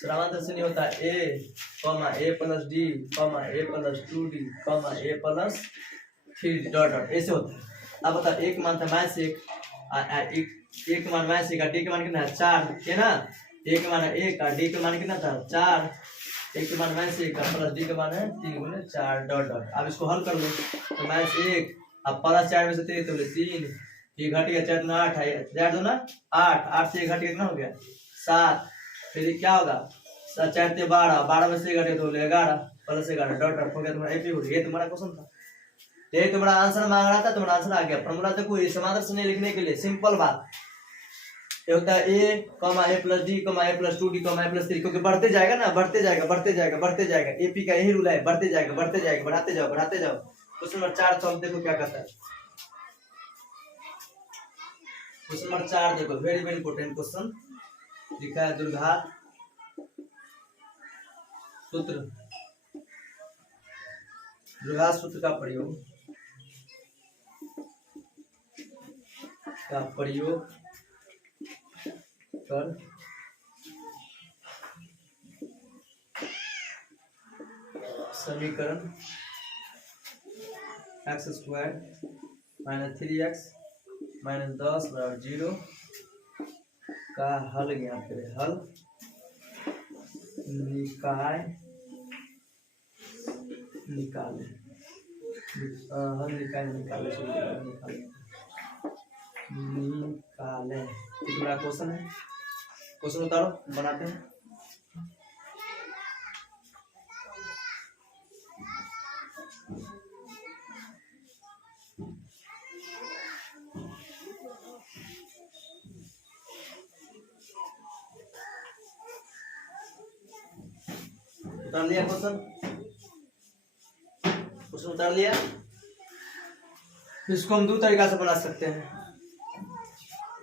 समांतर श्रेणी होता है A plus D A plus 2d A plus 3d dot dot, ऐसे होता है। अब बता एक मान था माइनस एक मान माइनस 1, डी का मान कितना है 4 है ना, एक मान 1 डी का मान कितना था 4, एक के मान माइनस 1 प्लस डी का मान है 3 गुने 4 डॉट डॉट। अब इसको हल कर लो, तो माइनस 1 अब प्लस 4 में से 3 तो 3, ये घट गया 4 दूना 8 है, 4 दूना 8, 8 से 1 घट गया कितना हो गया 7, फिर क्या होगा 4 से 12, 12 में से 1 घटे तो 11 प्लस 11 डॉट डॉट हो गया तुम्हारा एपी हो गया। ये तुम्हारा क्वेश्चन था, ये तुम्हारा आंसर मांग रहा था, तुम्हारा आंसर आ गया। फॉर्मूला देखो, ये समांतर श्रेणी लिखने के लिए सिंपल बात ये होता है A plus D A plus 2d A plus 3, क्योंकि बढ़ते जाएगा ना, बढ़ते जाएगा बढ़ते जाएगा बढ़ते जाएगा, एपी का यही रूल है, बढ़ते जाएगा बढ़ते जाएगा, बढ़ाते जाओ बढ़ाते जाओ। क्वेश्चन नंबर 4 सॉल्व देखो क्या करता है, क्वेश्चन नंबर 4 देखो, वेरी वेरी इंपॉर्टेंट क्वेश्चन लिखा है, द्विघात सूत्र, द्विघात सूत्र का प्रयोग कर समीकरण x² माइनस 3x माइनस 10 बराबर 0 का हल ज्ञात करें। हल निकाले बड़ा क्वेश्चन है, क्वेश्चन उतारो बनाते हैं। उतार लिया क्वेश्चन, क्वेश्चन उतार लिया। इसको हम दो तरीका से बना सकते हैं,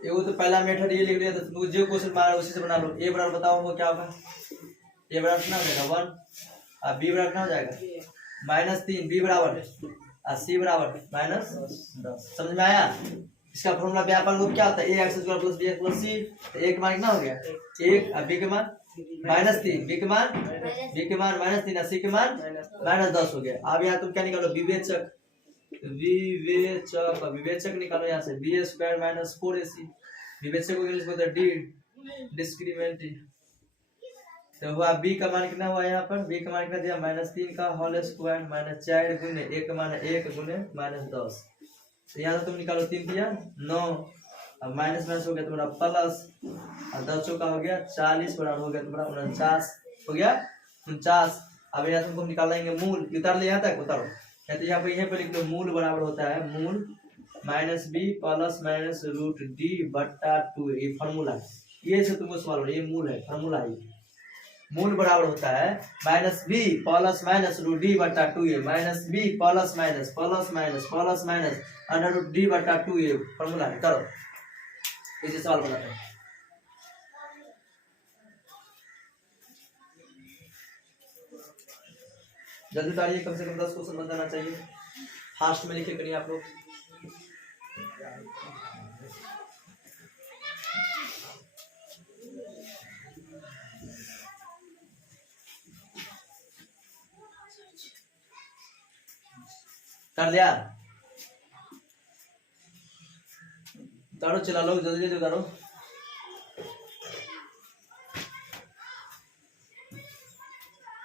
एगो तो पहला मेथड ये लिख लिया, तो जो क्वेश्चन मारा उसी से बना लो। ए बराबर बताओ वो क्या होगा, ए बराबर कितना हो जाएगा 1, और बी बराबर कितना हो जाएगा -3, बी बराबर और सी बराबर -10। समझ में आया? इसका फॉर्मूला व्यापक रूप क्या होता है, A X square plus B X plus C. तो ए का मान कितना हो गया 1, और बी के मान -3, बी के मान -3 और सी के मान -10 हो गया। अब यहाँ तुम क्या निकालो, विवेचक निकालो यहाँ से, बी स्क्वायर माइनस 4ac, विवेचक को इंग्लिश में होता है डी, डिस्क्रिमिनेंट। तो हुआ बी का मान कितना हुआ यहाँ पर, बी का मान कितना दिया -3 का होल स्क्वायर माइनस 4 गुने ए का मान 1 गुने -10। तो यहाँ से तुम निकालो 3 दिया 9, अब माइनस माइनस हो गया तुम्हारा प्लस, और 10 का हो गया 40 बराबर हो गया तुम्हारा 49 हो गया 49। अब यहाँ तुमको निकाल लेंगे मूल, उतार ले यहाँ तक उतारो, तो यहाँ पे लिख लो मूल बराबर होता है मूल -b प्लस माइनस √d/2। ये फॉर्मूला है, ये से तुमको सवाल हो रहा है, ये मूल है, फॉर्मूला है, मूल बराबर होता है minus B plus minus root D बटा 2a minus B plus minus under root D बटा 2a फॉर्मूला है। करो इसे सवाल बनाते हैं। जल्दी ताड़िए, कम से कम 10 क्वेश्चन बन जाना चाहिए। फास्ट में लिखे करिए आप लोग। कर दिया? करो, चला लो जल्दी जल्दी करो।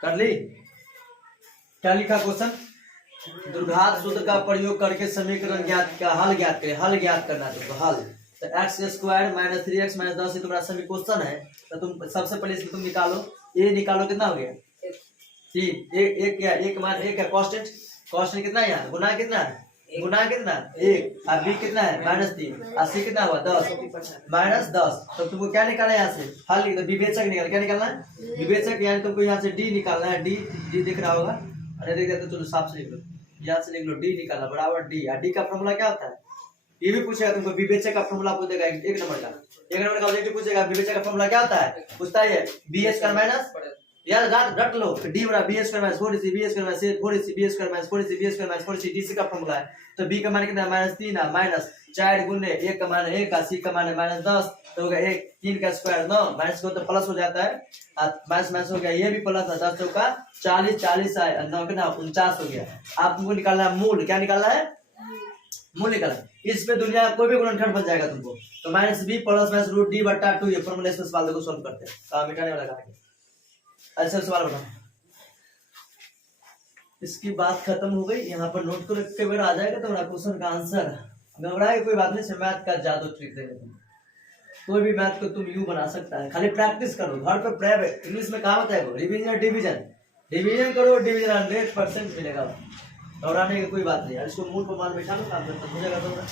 कर ली? क्या लिखा क्वेश्चन? द्विघात सूत्र का प्रयोग करके समीकरण ज्ञात का हल ज्ञात करें। हल ज्ञात करना है तुमको, हल। तो x square minus 3x minus 10 तुम्हारा सभी क्वेश्चन है। तो तुम सबसे पहले इसमें तुम निकालो, ए निकालो, कितना हो गया? 3। एक क्या? एक मान एक है कांस्टेंट। कांस्टेंट कितना है यहाँ? गुना कितना है? गुना कितना? 1। और बी कितना है? -3। और सी कितना हुआ? 10 माइनस 10। तो तुमको क्या निकालना है यहाँ से? हल। तो विवेचक निकाल, क्या निकालना है? विवेचक, यानी तुमको यहाँ से डी निकालना है। डी दिख रहा होगा, अरे देख रहे तो चलो साफ से लिख लो, यहाँ से लिख लो डी निकालना बराबर डी। और डी का फॉर्मूला क्या होता है? ये भी पूछेगा तुमको, विवेचक का फॉर्मूला पूछेगा। एक नंबर का ऑब्जेक्टिव पूछेगा, विवेचक का फॉर्मूला क्या होता है? पूछता है बी स्क्वायर माइनस, यार रट लो, डी बराबर B square minus 4ac B square minus 4ac B square minus 4ac B square minus 4ac D C का फॉर्मूला है। तो बी का मान कितना है? -3 है, माइनस 4 गुने 1 का मान 1 का, सी का मान है -10, तो हो गया 1 3 का स्क्वायर 9, माइनस को तो प्लस हो जाता है, माइनस माइनस हो गया, ये भी प्लस है, 10 चौका 40 40 है 9 कितना 49 हो गया। आप तुमको निकालना है मूल। क्या निकालना है? मूल निकालना। इसमें दुनिया का कोई भी गुणनखंड बन जाएगा तुमको। तो minus B plus minus root D बटा 2 ये फॉर्मूला। इसमें सवाल देखो सॉल्व करते हैं, काम मिटाने वाला काम है। अच्छा सवाल बताओ, इसकी बात खत्म हो गई। यहाँ पर नोट को रख के बेर आ जाएगा तो क्वेश्चन का आंसर। घबराए कोई बात नहीं, मैथ का जादू ट्रिक देगा तुम। कोई भी मैथ को तुम यूं बना सकता है, खाली प्रैक्टिस करो घर पे। प्रेप इंग्लिश में कहावत है, रिवीजन और डिवीजन। डिवीजन करो, डिवीजन 100% मिलेगा। घबराने की कोई बात नहीं। इसको मूल पर मान बैठा लो, काम खत्म हो जाएगा तुम्हारा।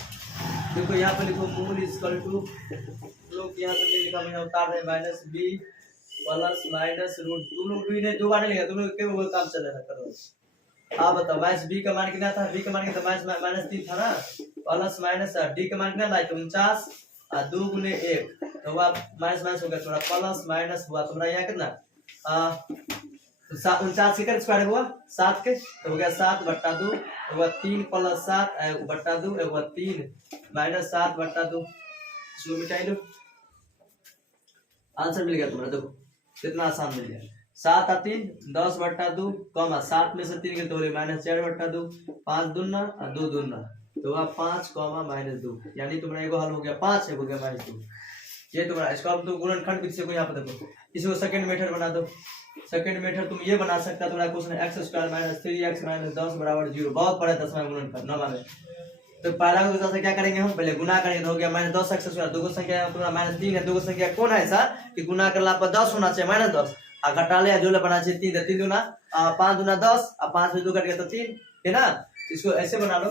देखो यहाँ पे लिखो मूल इक्वल टू, लोग यहाँ से लिखा मैं उतार रहे minus B plus minus root. तुम लोग भी नहीं, दो बार नहीं लिखा, तुम लोग केवल काम चल रहा करो। आप बताओ माइनस बी का मान कितना था? बी का मान कितना? -3 था ना, प्लस माइनस डी का मान कितना था? 49 और 2 गुने 1 तो हुआ माइनस माइनस हो गया, थोड़ा प्लस माइनस हुआ तुम्हारा यहाँ कितना? 49 के स्क्वायर हुआ 7 के, तो हो गया 7 बटा 2 हुआ 3 प्लस 7 बटा 2 हुआ 3 माइनस 7 बटा 2। इसको मिटाई लो, आंसर मिल गया तुम्हारा। देखो कितना आसान मिल गया। 7 और 3 10 बटा 2 कॉमा 7 में से 3 के तोड़े -4 बटा 2, 5 दूना और 2 दूना तो हुआ 5 कॉमा -2, यानी तुम्हारा एगो हल हो गया 5 है, हो गया -2। ये तुम्हारा। इसको अब तो गुणनखंड विधि से को यहाँ पे देखो, इसको सेकंड मेथड बना दो। सेकंड मेथड तुम ये बना सकता है, तुम्हारा क्वेश्चन x² - 3x - 10 बराबर 0। बहुत बड़ा 10वां गुणनखंड 9वां में। तो पहला को से क्या करेंगे हम? पहले गुना करेंगे तो हो गया -10x²। दो संख्या तुम्हारा -3 है, दो संख्या कौन है ऐसा कि गुना करला पर 10 होना चाहिए, -10 और घटा ले जो बना चाहिए 3 है। 3 दूना 5 दूना 10 और 5 में 2 कट गया तो 3 है ना। इसको ऐसे बना लो,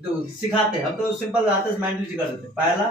तो सिखाते हैं हम तो सिंपल आते हैं, मेंटली कर देते हैं। पहला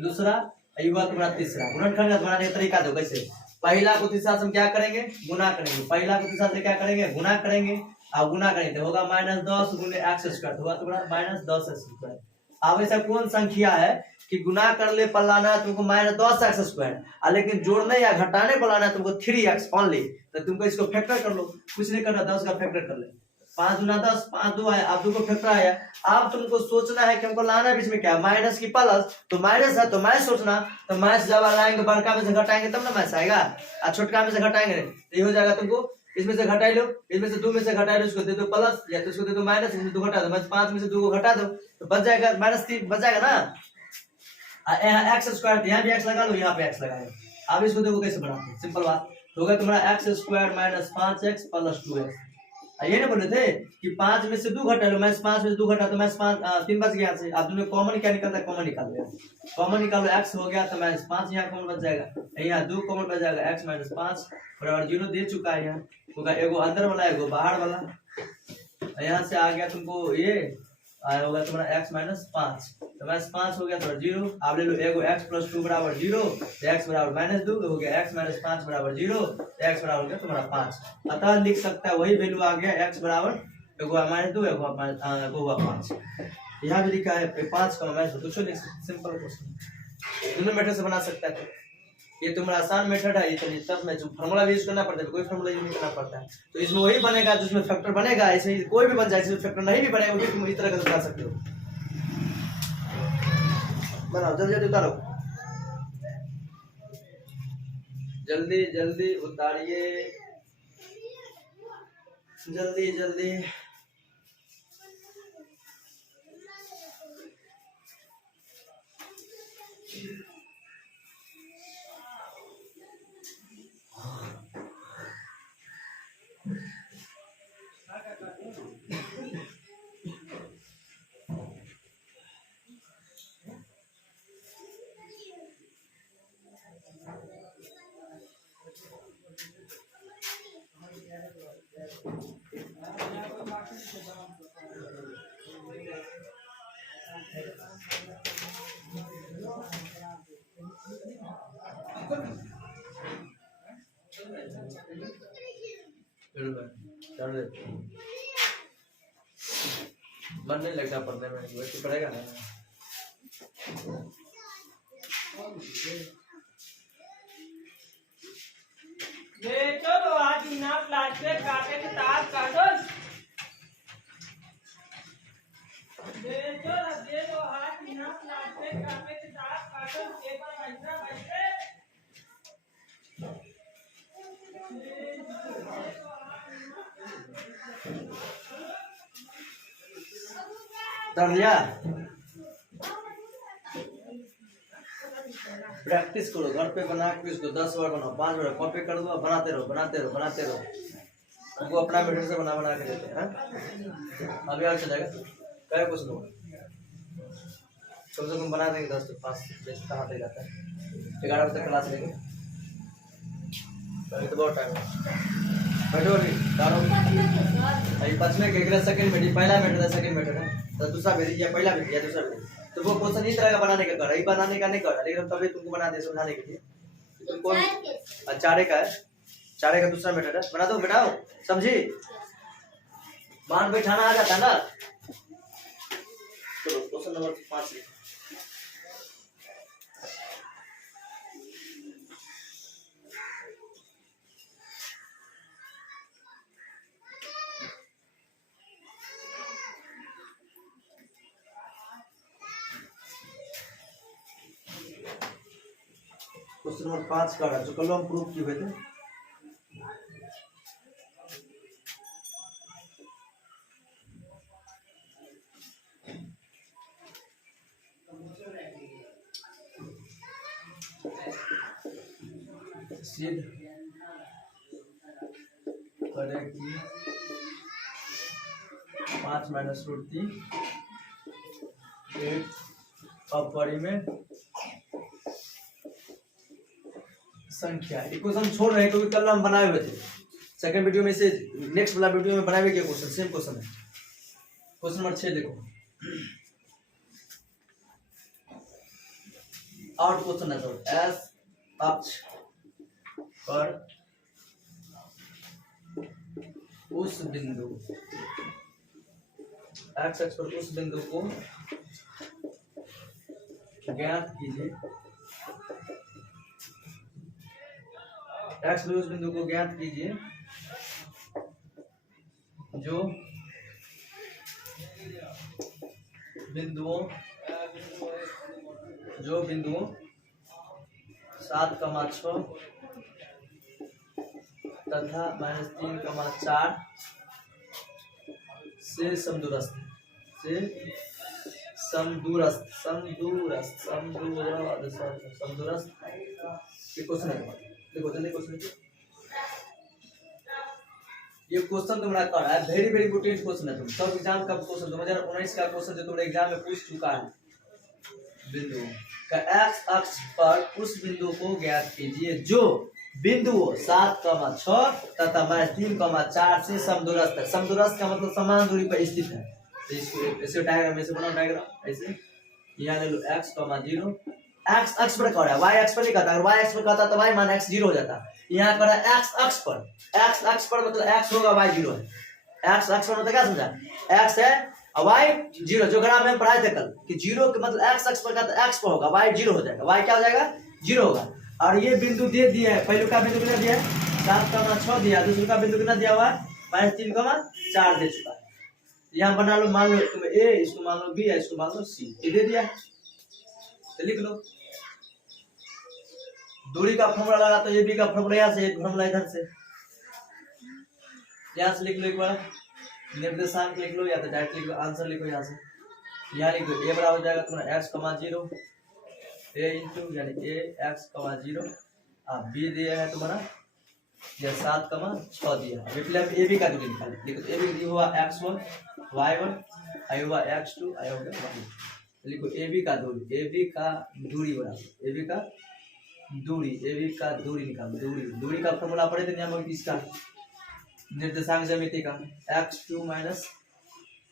दूसरा ये बात तुम्हारा तीसरा गुणनखंड बनाने का तरीका दो। कैसे? पहला को तीसरा से हम क्या करेंगे? गुना करेंगे। पहला को तीसरा से क्या करेंगे? गुना करेंगे और गुना करेंगे तो होगा -10 गुने x², होगा तुम्हारा -10x²। अब ऐसा कौन संख्या है कि गुना कर ले पलाना तुमको -10x², लेकिन जोड़ने या घटाने पलाना तुमको 3x ओनली, तो तुमको इसको फैक्टर कर लो। कुछ नहीं करना, 10 का फैक्टर कर ले। 5 दूना 10, 5 2 है, अब 2 को फैक्टर आया। अब तुमको सोचना है कि हमको लाना बीच में क्या? माइनस की प्लस, तो माइनस है तो माइनस सोचना। तो माइनस जब लाएंगे बड़का में से घटाएंगे तब ना माइनस आएगा, और छोटका में से घटाएंगे तो ये हो जाएगा। तुमको इसमें से घटा लो, इसमें से 2 में से घटा लो, इसको दे दो प्लस या तो इसको दे दो माइनस, इसमें 2 घटा दो, -5 में से 2 को घटा दो तो बच जाएगा -3 बच जाएगा ना। यहाँ x² यहाँ भी x लगा लो, यहाँ पे x लगाएंगे। अब इसको देखो कैसे बनाते हैं, सिंपल बात। तो होगा तुम्हारा x² - 5x + 2x। ये ना बोले थे कि 5 में से 2 घटा लो, -5 में से 2 घटा तो -5 3 बच गया से। अब तुमने कॉमन क्या निकलता है? कॉमन निकाल लिया। कॉमन निकालो, x हो गया तो -5 यहाँ कॉमन बच जाएगा, यहाँ 2 कॉमन बच जाएगा, x - 5 बराबर 0 दे चुका है। यहाँ होगा एगो अंदर वाला एगो बाहर वाला। यहाँ से आ गया तुमको ये आया होगा तुम्हारा x माइनस 5, तो माइनस 5 हो गया तो 0। आप ले लो एगो x प्लस 2 बराबर 0, तो x बराबर माइनस 2 हो गया, x माइनस 5 बराबर 0, तो x बराबर हो गया तुम्हारा 5। अतः लिख सकता है वही वैल्यू आ गया, x बराबर एगो माइनस 2 एगो हुआ 5। यहाँ भी लिखा है 5 का माइनस 2, तो चलो सिंपल क्वेश्चन दोनों मेथड से बना सकता है। तो ये तुम्हारा आसान मेथड है, ये तब में जो फार्मूला यूज करना पड़ता है, कोई फार्मूला यूज नहीं करना पड़ता है। तो इसमें वही बनेगा जिसमें फैक्टर बनेगा, ऐसे ही कोई भी बन जाए, इसमें फैक्टर नहीं भी बनेगा वो भी तुम इस तरह का बना सकते हो। बनाओ जल्दी जल्दी उतारो, जल्दी जल्दी उतारिए, जल्दी जल्दी। मन नहीं लगता पढ़ने में, वैसे पढ़ेगा ना। चलो आज ना प्लास्टिक काटे के तार काटो, चलो दे दो आज ना प्लास्टिक काटे के तार काटो, पेपर बैठना बैठे कर लिया। प्रैक्टिस करो, घर पे बना के इसको 10 बार बनाओ, 5 बार कॉपी कर दो, बनाते रहो बनाते रहो बनाते रहो। वो अपना मेथड से बना बना के देते हैं। अभी और चलेगा क्या कुछ लो, कम से कम बना देंगे 10 से 5 कहाँ तक जाता है। 11 बजे तक क्लास लेंगे, अभी तो बहुत टाइम है। बैठो अभी अभी 5 में अगला सेकंड मेथड, पहला मेथड है, सेकंड मेथड है, तो दूसरा मेथड या पहला मेथड या दूसरा मेथड। तो वो क्वेश्चन इस तरह का बनाने का कर, बनाने का नहीं कर, लेकिन तभी तुमको बना दे समझाने के लिए। तो कौन चारे का है, चारे का दूसरा मेथड है, बना दो बनाओ, समझी। मान बैठाना आ जाता है ना। चलो क्वेश्चन नंबर 5 लिखो। क्वेश्चन नंबर 5 का जो कल हम प्रूफ किए हुए थे। सिद्ध करें कि 5 माइनस रूट 3 अपरिमेय संख्या। इक्वेशन छोड़ रहे हैं क्योंकि कल हम बनाए हुए थे सेकंड वीडियो में से, नेक्स्ट वाला वीडियो में बनाए हुए क्या क्वेश्चन, सेम क्वेश्चन है। क्वेश्चन नंबर 6 देखो, और क्वेश्चन है तो एस अक्ष पर उस बिंदु, एक्स अक्ष पर उस बिंदु को ज्ञात कीजिए, एक्स पर उस बिंदु को ज्ञात कीजिए जो बिंदुओं 7,6 तथा -3,4 से समदूरस्थ क्वेश्चन है। देखो जल्दी क्वेश्चन, ये क्वेश्चन तुम्हारा कर रहा है, वेरी वेरी इंपोर्टेंट क्वेश्चन है। तुम सब एग्जाम का क्वेश्चन 2019 का क्वेश्चन जो तुम्हारे एग्जाम में पूछ चुका है। बिंदु का एक्स अक्ष पर उस बिंदु को ज्ञात कीजिए जो बिंदुओं 7,6 तथा -3,4 से समदूरस्थ है। समदूरस्थ का मतलब समान दूरी पर स्थित है। तो इसको ऐसे डायग्राम ऐसे बनाओ, डायग्राम ऐसे, यहाँ ले लो x, 0, x अक्ष पर कर रहा है, y अक्ष पर नहीं करता, अगर y अक्ष पर करता तो y मान x 0 हो जाता, यहाँ कर रहा है x अक्ष पर, x अक्ष पर मतलब x होगा, y 0 है, x अक्ष पर मतलब क्या समझा, x है और y 0, जो ग्राफ में पढ़ाए थे कल कि 0 के मतलब x अक्ष पर का तो x पर होगा, y 0 हो जाएगा, y क्या हो जाएगा 0 होगा। और ये बिंदु दे दिया है, पहले का बिंदु कितना दिया है 7,6 दिया, दूसरे का बिंदु कितना दिया हुआ है -3,4 दे चुका है। यहाँ बना लो, मान लो तुम a, इसको मान लो b, इसको मान लो c, ये दे दिया, तो लिख लो। दूरी का फॉर्मूला लगा तो ये b का फॉर्मूला यहाँ से, फॉर्मूला इधर से, यहाँ से लिख लो, एक बार निर्देशांक लिख लो या तो डायरेक्ट लिख लो, आंसर लिखो यहाँ से, यहाँ लिखो a बराबर हो जाएगा तुम्हारा x, 0 a इंटू यानी a x, 0 अब b दिया है तुम्हारा ये 7,6 दिया। अभी पहले हम a b का दूरी निकालें, लिखो तो a b हुआ x1 y1 आई हुआ x2 आई होगा y, लिखो a b का दूरी, a b का दूरी बराबर a b का दूरी, a b का दूरी निकालो, दूरी का फॉर्मूला पढ़े थे नियम इसका, निर्देशांक ज्यामिति का x2 माइनस,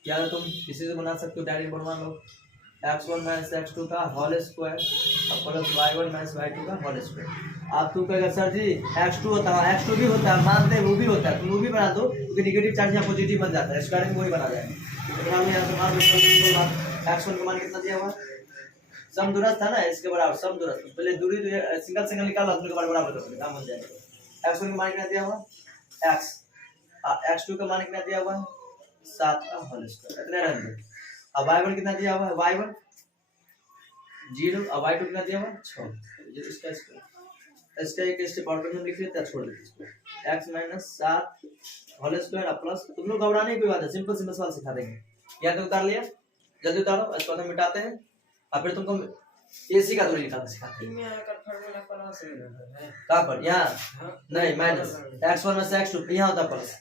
या तो तुम इसी से बना सकते हो, डायरेक्ट बनवा लो, x1 माइनस x2 का whole square plus y1 minus y2 का होल स्क्वायर। आप तू कहेगा सर जी x2 होता है, x2 भी होता है, मानते हैं वो भी होता है, तुम वो भी बना दो क्योंकि नेगेटिव चार्ज यहाँ पॉजिटिव बन जाता है, स्क्वायर में वही बना जाएगा। तो यहाँ से मान लो x1 का मान कितना दिया हुआ, समदूरस्थ था ना, इसके बराबर समदूरस्थ, पहले दूरी तो सिंगल सिंगल निकालो, अपने के बराबर कर दो, काम हो जाएगा। x1 का मान कितना दिया हुआ x, x2 का मान कितना दिया हुआ है 7 का होल स्क्वायर, इतना रहने दो। अब y1 कितना दिया हुआ है y1 0 और y2 कितना दिया हुआ 6, ये इसका इसका एक स्टेप और हम लिख लेते हैं, छोड़ देते इसको, x minus 7 whole square plus, तुम लोग घबराने की कोई बात है, सिंपल सिंपल सवाल सिखा देंगे। यहाँ तक उतार लिया, जल्दी उतारो, इसको हम मिटाते हैं और फिर तुमको AC का दूरी निकालना सिखाते हैं। कहाँ पर, यहाँ नहीं माइनस x1 माइनस x2, यहाँ होता है प्लस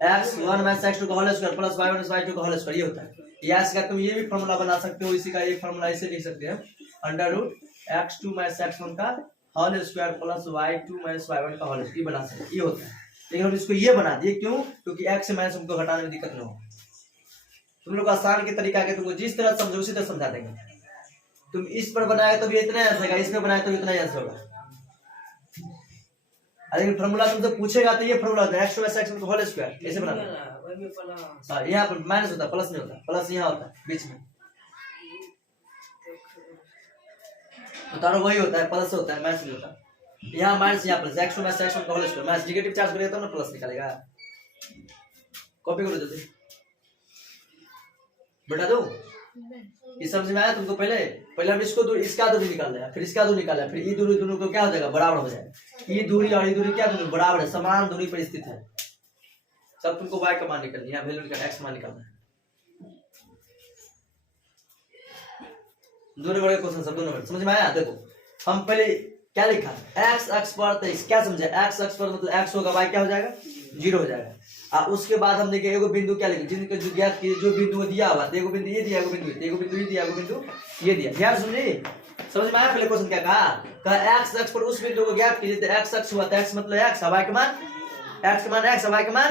x1 माइनस x2 का whole square plus y1 minus y2 का होल स्क्वायर, ये होता है। या इसका तुम ये भी फॉर्मूला बना सकते हो, इसी का एक फॉर्मूला ऐसे लिख सकते हैं, under root x2 minus x1 का whole square plus y2 minus y1 का होल स्क्वायर, ये बना सकते हैं, ये होता है। लेकिन हम इसको ये बना दिए क्यों, क्योंकि x से माइनस हमको घटाने में दिक्कत न हो। तुम लोग आसान के तरीका के तुमको जिस तरह समझो उसी तरह समझा देंगे। तुम इस पर बनाए तो भी इतना ही आंसर, इस पर बनाए तो भी इतना ही आंसर होगा। अरे फॉर्मूला तुमसे पूछेगा तो ये फॉर्मूला होता है x2 माइनस x1 का होल स्क्वायर, ऐसे बनाना। हां यहाँ पर माइनस होता है, प्लस नहीं होता, प्लस यहाँ होता है बीच में, उतारो वही होता है, प्लस होता है, माइनस नहीं होता। यहाँ माइनस, यहाँ प्लस, x2 माइनस x1 का whole square, minus negative charge करेगा तो ना प्लस निकलेगा। कॉपी करो जल्दी, बता दो ये समझ में आया तुमको। पहले हम इसको दूरी, इसका दूरी निकाल लिया, फिर इसका दूरी निकाला, फिर ये दूरी दोनों को क्या हो जाएगा बराबर हो जाएगा। ये दूरी और ये दूरी क्या दूरी बराबर है, समान दूरी पर स्थित है। सब तुमको y का मान निकालना है, यहाँ वैल्यू निकालना, x मान निकालना है। दोनों बड़े क्वेश्चन सब दोनों समझ में आया। देखो हम पहले क्या लिखा, x अक्ष पर, तो क्या समझे, x अक्ष पर मतलब x होगा, y क्या हो जाएगा 0 हो जाएगा। उसके बाद हम देखे एगो बिंदु क्या लिखे, जिनके जो ज्ञात किए, जो बिंदु दिया हुआ, एगो बिंदु ये दिया, एगो बिंदु ये दिया, एगो बिंदु ये दिया। ध्यान सुनिए, समझ में आया। पहले क्वेश्चन क्या कहा, x अक्ष पर उस बिंदु को ज्ञात कीजिए, तो x अक्ष हुआ, तो x मतलब x, y का मान x का मान x, y का मान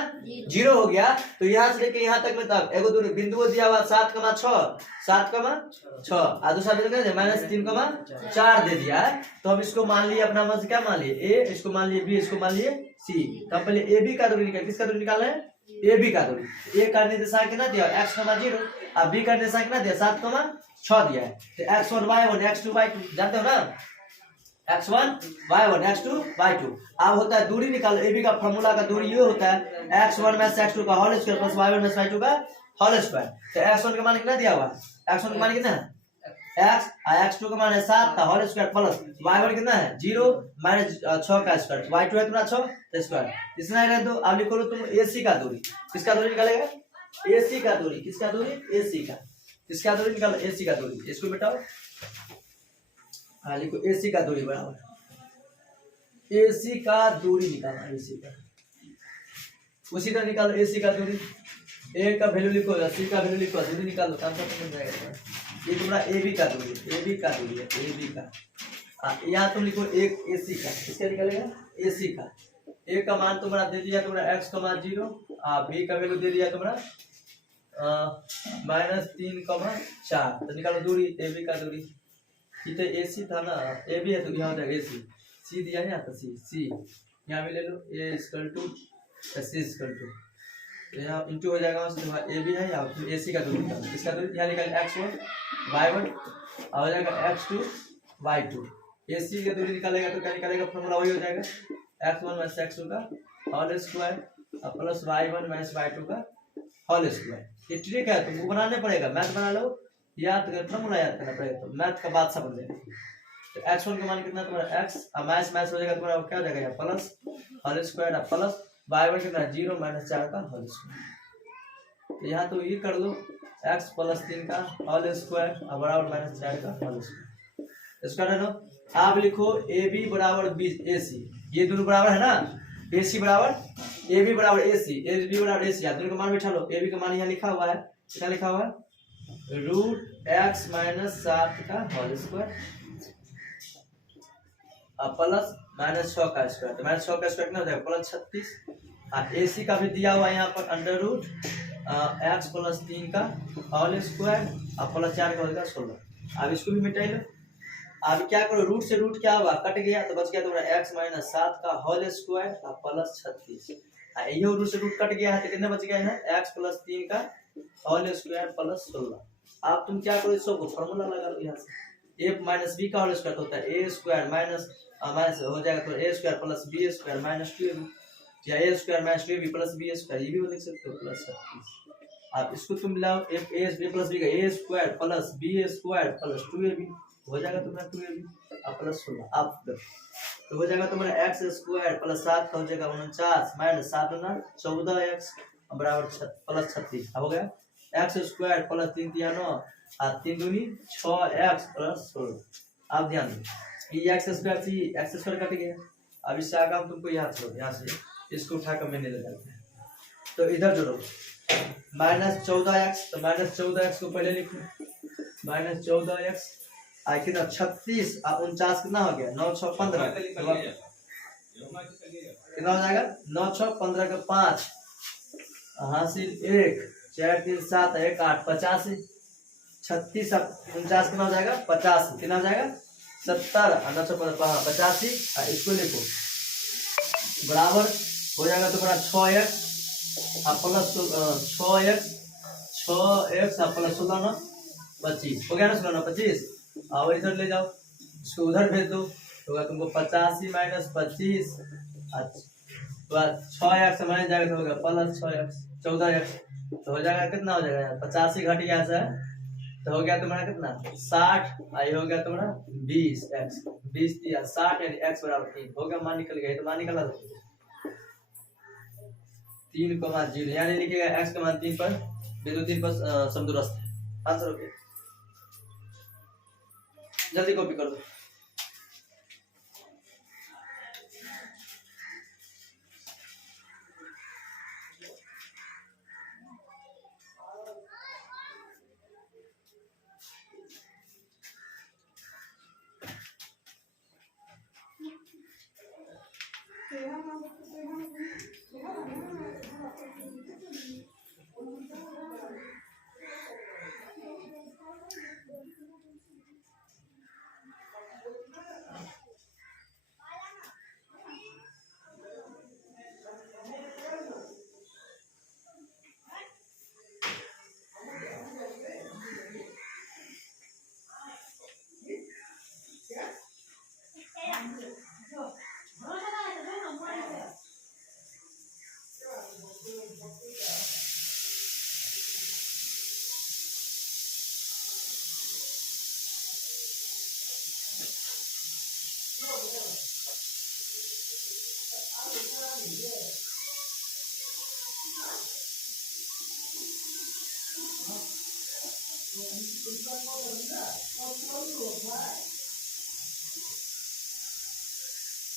0 हो गया। तो यहाँ से लेके यहाँ तक में तब एगो दूरी बिंदु दिया हुआ 7,6, 7,6 और दूसरा बिंदु -3,4 दे दिया है। तो हम इसको मान लिए अपना मन से, क्या मान लिए a, इसको मान लिए b, इसको मान लिए c। तो पहले ab का दूरी निकाल, किसका दूरी निकालना है, ab का दूरी। a का निर्देशांक कितना दिया x, 0 और b का निर्देशांक कितना दिया 7,6 दिया है। तो x1 y1 x2 y2 जानते हो ना, x1 y1 x2 y2। अब होता है दूरी निकालो, ab का फॉर्मूला का दूरी ये होता है x1 माइनस x2 का whole square plus y1 minus y2 का होल स्क्वायर। तो x1 का मान कितना दिया हुआ है, x1 का मान कितना है x, और x2 का मान है 7 का होल स्क्वायर प्लस y1 कितना है 0 माइनस 6 का स्क्वायर, y2 है तुम्हारा 6 तो स्क्वायर, इतना ही रह दो। अब लिखो तुम ac का दूरी, किसका दूरी निकालेगा, ac का दूरी, किसका दूरी ac का, किसका दूरी निकालो ac का दूरी, इसको मिटाओ। हाँ लिखो AC का दूरी बराबर, AC का दूरी निकालना, AC का उसी तरह निकालो AC का दूरी। A का वैल्यू लिखो, C का वैल्यू लिखो, दूरी निकालो, काम खत्म हो जाएगा। ये तुम्हारा AB का दूरी, AB का दूरी है, AB का। यहाँ तुम लिखो एक AC का, किसका निकालेगा AC का। A का मान तुम्हारा दे दिया तुम्हारा x, 0 B का वैल्यू दे दिया तुम्हारा -3, 4 तो निकालो दूरी ए बी का दूरी। ये तो ए सी था ना, ए बी है तो यहाँ हो जाएगा ए सी दिया है यहाँ तो सी यहाँ भी ले लो A equal to C equal to यहाँ इंटू हो जाएगा वहाँ ए बी है यहाँ फिर ए सी का दूरी निकालो। इसका दूरी यहाँ निकाल x1 y1 हो जाएगा x2 y2। ए सी का दूरी निकालेगा तो क्या निकालेगा, फॉर्मूला वही हो जाएगा x1 माइनस x2 का whole square plus y1 minus y2 का होल स्क्वायर। ये ट्रिक है, तुमको बनाने पड़ेगा, मैथ बना लो, याद कर फॉर्मूला याद करना पड़ेगा, तो मैथ का बात समझ लेना। तो x1 का मान कितना तुम्हारा x माइनस माइनस हो जाएगा तुम्हारा, क्या हो जाएगा यहाँ plus whole square plus y1 कितना 0 माइनस 4 का होल स्क्वायर। तो यहाँ तो ये कर लो x प्लस 3 का होल स्क्वायर बराबर माइनस 4 का होल स्क्वायर। इसका है ना, आप लिखो ए बी बराबर बी ए सी, ये दोनों बराबर है ना, ए सी बराबर ए बी बराबर ए सी, ए बी बराबर ए सी, दोनों का मान बैठा लो। ए बी का मान यहाँ लिखा हुआ है, क्या लिखा हुआ है √x माइनस 7 का होल स्क्वायर प्लस माइनस 6 का स्क्वायर, तो माइनस 6 का स्क्वायर कितना हो जाएगा प्लस 36। और ए सी का भी दिया हुआ है यहाँ पर √x प्लस 3 का होल स्क्वायर प्लस 4 का हो जाएगा 16। अब इसको भी मिटाई लो। अब क्या करो, रूट से रूट क्या हुआ कट गया तो बच गया तुम्हारा x माइनस 7 का होल स्क्वायर प्लस 36। ये रूट से रूट कट गया है तो कितना बच गया है x प्लस 3 का होल स्क्वायर प्लस 16। अब तुम क्या करो, इसको फॉर्मूला लगा लो यहाँ से, a माइनस बी का होल स्क्वायर होता है a स्क्वायर माइनस माइनस हो जाएगा तो a square plus b square minus 2ab, या a square minus 2ab plus b square, ये भी लिख सकते हो प्लस 36। अब इसको तुम मिलाओ a प्लस b का a square plus b square plus 2ab हो जाएगा तुम्हारा 2ab प्लस 16। अब तो हो जाएगा तुम्हारा x स्क्वायर प्लस 7 का हो जाएगा 49 माइनस 7 गुना 14x बराबर प्लस 36। हो गया x स्क्वायर प्लस 3 3 9 और 3 दूनी 6x प्लस 16। अब ध्यान दो ये x स्क्वायर से x स्क्वायर कट गया। अब इससे आगे हम तुमको यहाँ छोड़ो, यहाँ से इसको उठाकर मैंने ले जाते हैं, तो इधर जोड़ो माइनस 14x, तो माइनस 14x को पहले लिखो माइनस 14x कितना 36 और 49 कितना हो गया 9 6 15 कितना हो जाएगा 9 6 15 का 5 हासिल 1 4 3 7 1 8 85 36 और 49 कितना हो जाएगा 50 कितना हो जाएगा 70 और 9 85। इसको लिखो बराबर हो जाएगा तुम्हारा 6x प्लस 6x प्लस 16 ना 25 हो गया ना 16 25। और इधर ले जाओ, इसको उधर भेज दो तो तुमको 85 माइनस 25 तो 6x माइनस जाएगा तो होगा प्लस 6x 14x, तो हो जाएगा कितना हो जाएगा 85 घट गया से तो हो गया तुम्हारा कितना 60 आई हो गया तुम्हारा 20x 20 दिया 60 यानी x बराबर 3 हो गया, मान निकल गया। तो मान निकला 3,0 यानी लिखेगा x का मान 3 पर बिंदु 3 पर समदूरस्थ है। आंसर हो गया, जल्दी कॉपी कर दो।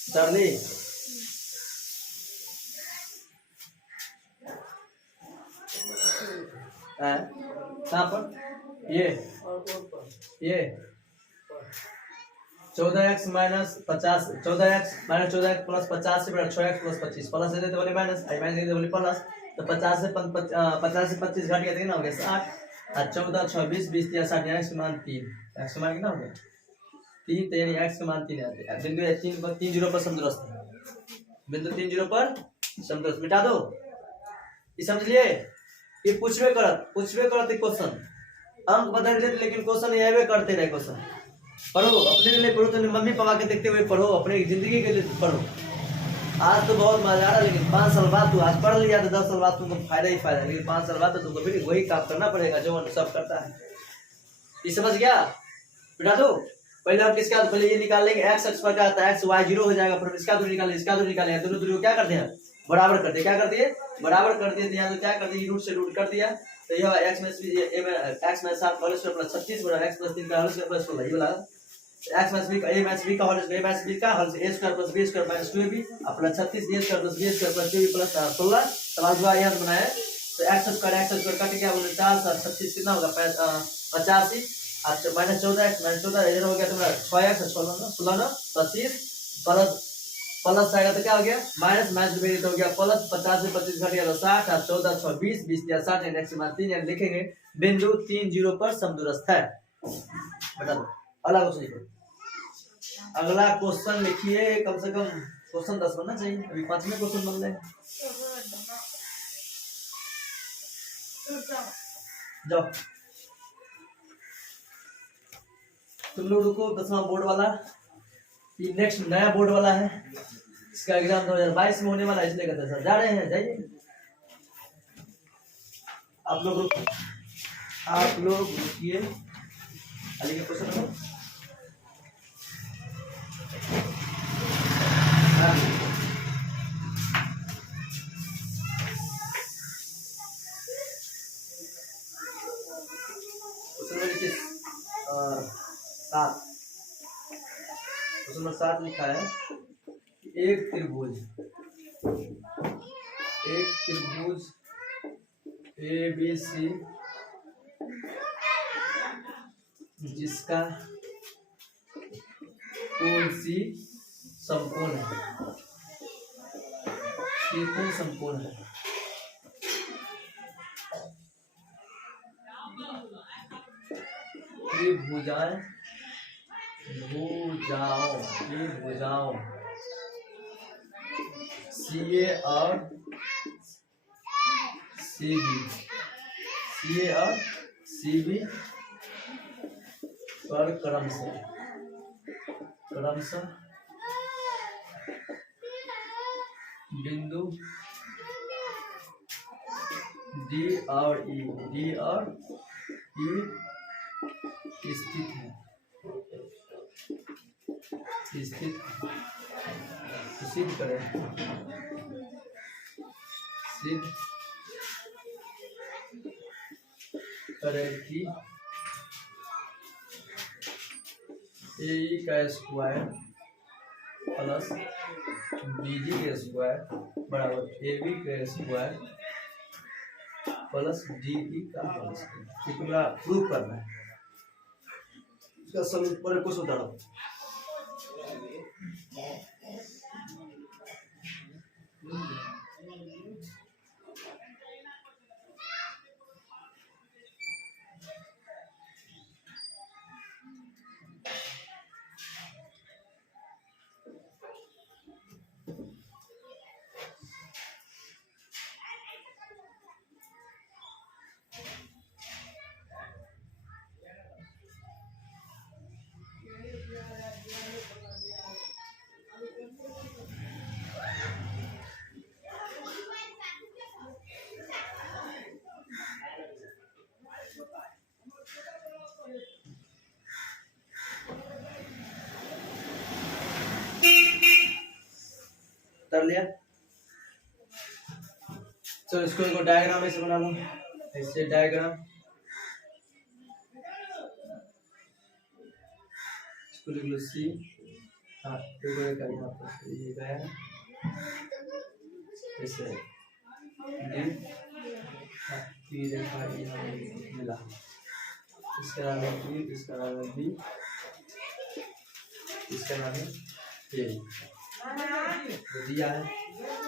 चार्ली कहाँ पर ये 14x minus 50 14x minus 14x plus 50 से बड़ा 6x प्लस 25 प्लस दे देते बोले माइनस आई माइनस दे देते बोले प्लस तो 50 से 25 घट गया, कितना हो गया 60, और 14 26 20 या 60, एक्स का मान 3, एक्स का मान कितना हो गया 3, तो यानी एक्स का मान 3 आते हैं। बिंदु 3 0 पर समदुरस्त है, बिंदु 3 0 पर समदुरस्त, मिटा दो। ये समझ लिए, ये पूछवे करत क्वेश्चन, अंक बदल देते लेकिन क्वेश्चन ये करते रहे। क्वेश्चन पढ़ो, अपने लिए पढ़ो, तो मम्मी पापा के देखते हुए पढ़ो, अपने जिंदगी के लिए पढ़ो। आज तो बहुत मजा आ रहा है, लेकिन 5 साल बाद तू आज पढ़ लिया तो 10 साल बाद तुमको फायदा ही फायदा, लेकिन 5 साल बाद तो तुमको फिर वही काम करना पड़ेगा जो सब करता है। ये समझ गया, बिठा दो। पहले हम किसका, पहले ये निकाल लेंगे एक्स अक्ष पर क्या आता है, एक्स वाई 0 हो जाएगा, फिर इसका दूरी निकालेंगे, इसका दूरी निकालेंगे, दोनों दूरी को क्या करते हैं बराबर करते हैं, क्या करते हैं बराबर करते हैं। यहाँ तो क्या करते हैं, रूट से रूट कर दिया, तो यह एक्स में एक्स में 7 होल स्क्वायर प्लस 36 बराबर एक्स प्लस 3 का होल स्क्वायर प्लस 16, ये वाला एक्स माइनस बी का ए माइनस बी का whole square, A minus B का whole A square plus B square minus 2ab plus 36 A square plus B square plus 2b plus 16। सवाल हुआ यहां बनाया, तो एक्स स्क्वायर काट के क्या बोले 4 7 36 कितना होगा 85, अच्छा माइनस 14 इधर हो गया तुम्हारा 6x 16 प्लस 30 प्लस आएगा तो क्या हो गया माइनस माइनस डिवाइड हो गया प्लस, 50 से 25 घट गया तो 60, 14 6 20 20 या 60, एक्स मान 3, यानी लिखेंगे बिंदु 3 0 पर समदूरस्थ है। बता दो अगला क्वेश्चन लिखो, अगला क्वेश्चन लिखिए, कम से कम क्वेश्चन 10 बनना चाहिए, अभी 5वें क्वेश्चन बन रहे हैं। जाओ तुम लोग रुको, 10वां बोर्ड वाला, ये नेक्स्ट नया बोर्ड वाला है, इसका एग्जाम 2022 में होने वाला है, इसलिए कहते हैं सर जा रहे हैं, जाइए आप लोग रुकिए, अली के क्वेश्चन नंबर 7 लिखा है, एक त्रिभुज ABC जिसका कोण सी समकोण है, त्रिकोण समकोण है, भुजाओं CA और CB पर क्रमशः बिंदु D और E स्थित है, सिद्ध करें, कि AE का स्क्वायर प्लस BD का स्क्वायर बराबर AB का स्क्वायर प्लस DE का होल स्क्वायर। ये पूरा प्रूफ करना है, इसका सभी पर कुछ उदाहरण कर लिया। चलो इसको डायग्राम ऐसे बना लो, ऐसे डायग्राम, इसको लिख लो C, हाँ देखो यहाँ पर ये गया ऐसे D, हाँ ये देखा ये मिला, इसका नाम है B, इसका नाम है B, इसका नाम है A, दिया है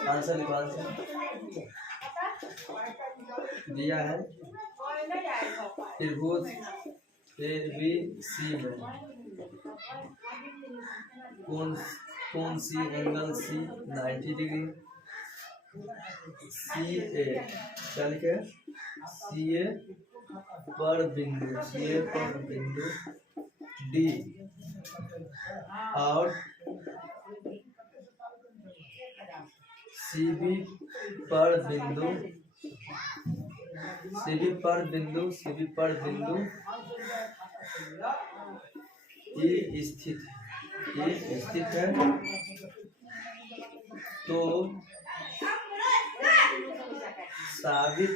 आंसर लिखो, आंसर दिया है त्रिभुज ए बी सी में कौन सी एंगल सी 90 डिग्री, सी ए क्या लिखे सी ए पर बिंदु डी और सी बी पर बिंदु ए स्थित है, तो साबित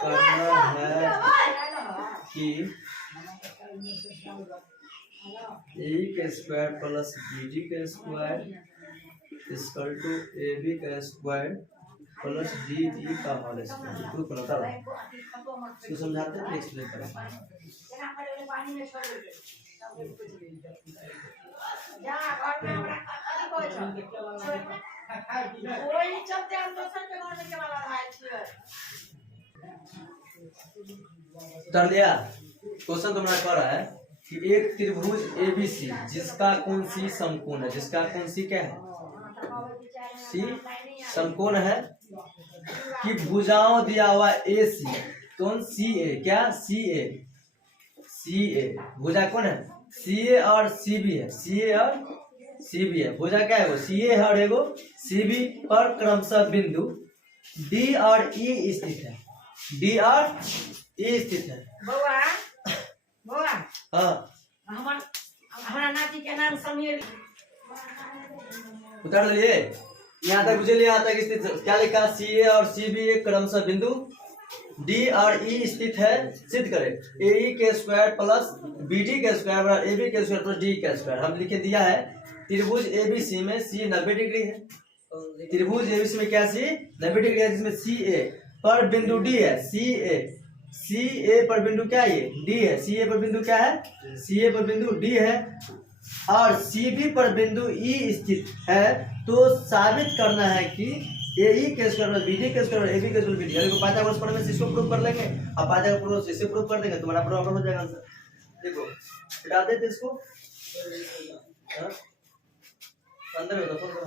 करना है कि ए के स्क्वायर प्लस बी डी के square equal to A B का स्क्वायर प्लस डी डी का होल स्क्वायर। प्रूफ करता है, इसको समझाते हैं, एक्सप्लेन करें। कर लिया क्वेश्चन तुम्हारा कह रहा है कि एक त्रिभुज एबीसी जिसका कोण सी समकोण है, जिसका कोण सी क्या है, सी समकोण है, कि भुजाओं दिया हुआ ए सी, कौन सी ए, क्या सी ए भुजा कौन है, सी ए और सी बी है, सी ए और सी बी है, भुजा क्या है वो सी ए है और एगो सी बी पर क्रमशः बिंदु डी और ई स्थित है, डी और ई स्थित है। हाँ हमारा नाती के नाम समीर, उतार लिए यहाँ तक बुझे, यहाँ तक स्थित क्या लिखा, सी ए और सी बी एक क्रमशः बिंदु डी और ई स्थित है, सिद्ध करे ए ई के स्क्वायर प्लस बी डी के स्क्वायर बराबर ए बी के स्क्वायर प्लस डी के स्क्वायर। हम लिखे दिया है त्रिभुज ए बी सी में सी 90 डिग्री है, त्रिभुज ए बी सी में क्या सी 90 डिग्री है, जिसमें सी ए पर बिंदु डी है, सी ए पर बिंदु क्या है, ये डी है, सी ए पर बिंदु क्या है, सी ए पर बिंदु डी है, और सी बी पर बिंदु ई स्थित है, तो साबित करना है कि ए ई के स्क्वायर बी डी के स्क्वायर ए बी के स्क्वायर बी डी। देखो पाइथागोरस प्रमेय से इसको प्रूव कर लेंगे, अब पाइथागोरस से इसे प्रूव कर देंगे, तुम्हारा प्रॉब्लम हो जाएगा आंसर। देखो हटा देते इसको, हाँ अंदर में फोन करो,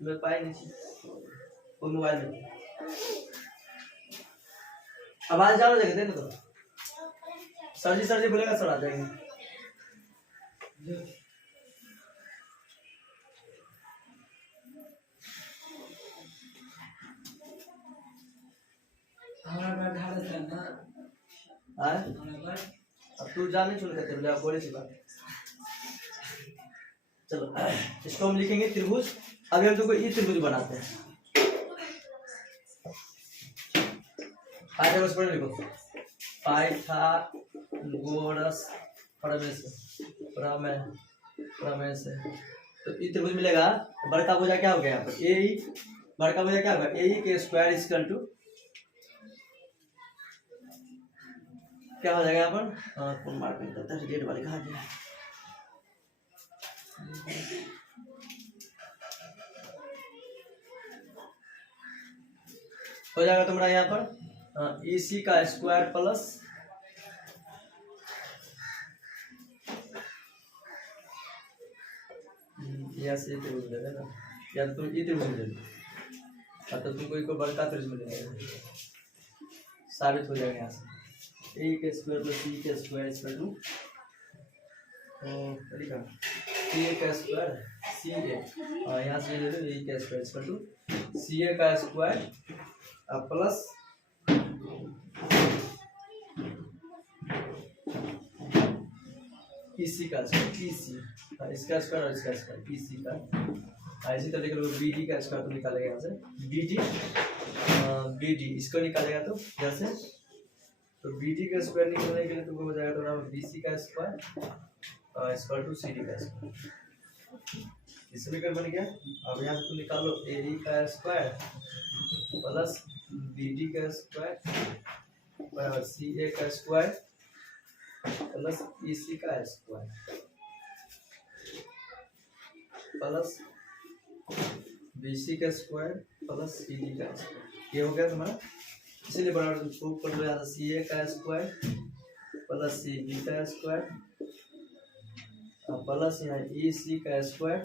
मैं पाई नहीं वो मोबाइल में आवाज जाओ देखे देना, तो सर जी बोलेगा सर आ जाएंगे। अब तू जाने चुन करते बोले, आप बोले सी बात। चलो इसको हम लिखेंगे त्रिभुज, अभी हम तुमको ये त्रिभुज बनाते हैं। पाइथागोरस प्रमेय लिखो, पाइथागोरस प्रमेय से तो ये त्रिभुज मिलेगा। बड़का भुजा क्या हो गया यहाँ पर, ए ई, बड़का भुजा क्या होगा, ए ई के स्क्वायर इक्वल टू क्या हो जाएगा यहाँ पर, कौन मार्क करता है, डेट वाले कहाँ गया, हो जाएगा तुम्हारा यहाँ पर ई सी का स्क्वायर प्लस या से त्रिभुज ले लेना, या तो तुम ये त्रिभुज ले लो, तो तुमको एक बड़का त्रिभुज मिलेगा, साबित हो जाएगा यहाँ से ए के स्क्वायर प्लस सी के square equal to C A का स्क्वायर सी ए, और यहाँ से ले लो ए का square equal to C A का स्क्वायर प्लस इसी का स्क्वायर इसी, इसका स्क्वायर और इसका स्क्वायर इसी का, इसी तरह लिख बी डी का स्क्वायर तो निकालेगा यहाँ से बी डी इसको निकालेगा तो जैसे, तो बी डी का स्क्वायर निकालने के लिए तुमको हो जाएगा तो बी सी का square equal to C D का स्क्वायर, इस समीकरण बन गया। अब यहाँ से तुम निकालो ए डी का स्क्वायर प्लस बी डी का स्क्वायर बराबर सी ए का स्क्वायर प्लस ई सी का स्क्वायर प्लस BC का स्क्वायर प्लस CD का स्क्वायर, ये हो गया तुम्हारा। इसीलिए बराबर तुम प्रूव कर लो यहाँ CA का स्क्वायर प्लस CB का स्क्वायर प्लस यहाँ EC का स्क्वायर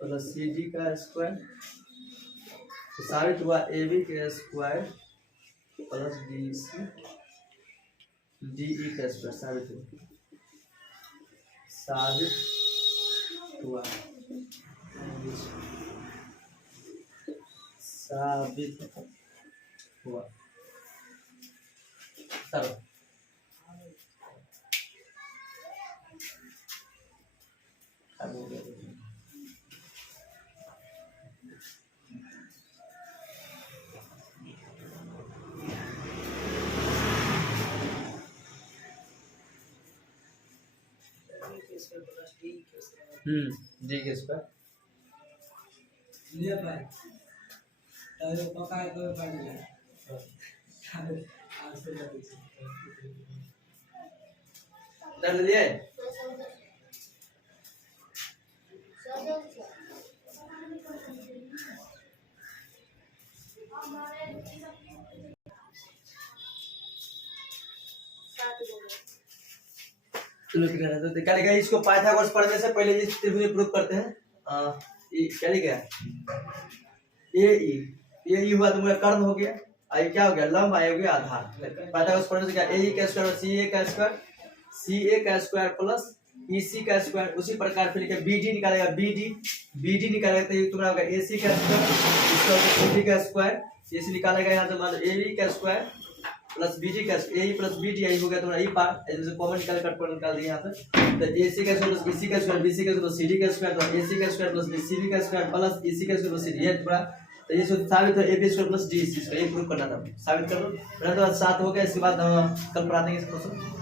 प्लस CD का स्क्वायर, तो साबित हुआ AB का स्क्वायर प्लस DE का स्क्वायर साबित हुआ चलो अब हो गया। जी के स्क्वायर लिया भाई तो पका है तो पढ़ लिया आज से डर लिए चलो ठीक है। तो क्या लिखा है इसको पाइथागोरस पढ़ने से पहले इस त्रिभुज प्रूव करते हैं। क्या लिखा है ए ई हुआ तुम्हारा कर्ण हो गया, आई क्या हो गया लंब, आई हो गया आधार। पाइथागोरस पढ़ने से क्या ए ई का स्क्वायर और सी ए का स्क्वायर प्लस EC का स्क्वायर, उसी प्रकार फिर क्या BD निकालेगा BD निकालेगा तो तुम्हारा होगा AC का स्क्वायर, इसका होगा CD का स्क्वायर, AC निकालेगा यहाँ से मान लो AE का स्क्वायर प्लस BD का AE प्लस BD आई हो गया तुम्हारा ई पार्ट, जैसे कॉमन निकाल कट पर निकाल दिया यहाँ पे, तो AC का स्क्वायर प्लस BC का स्क्वायर, BC का प्लस CD का स्क्वायर, तो AC का स्क्वायर प्लस CB का स्क्वायर प्लस EC का स्क्वायर प्लस CD, ये पूरा तो ये साबित हो AB स्क्वायर प्लस DEC, इसका ये प्रूव करना था, साबित कर लो। तो 7 हो गया। इसके बाद कल पढ़ाते हैं इस क्वेश्चन।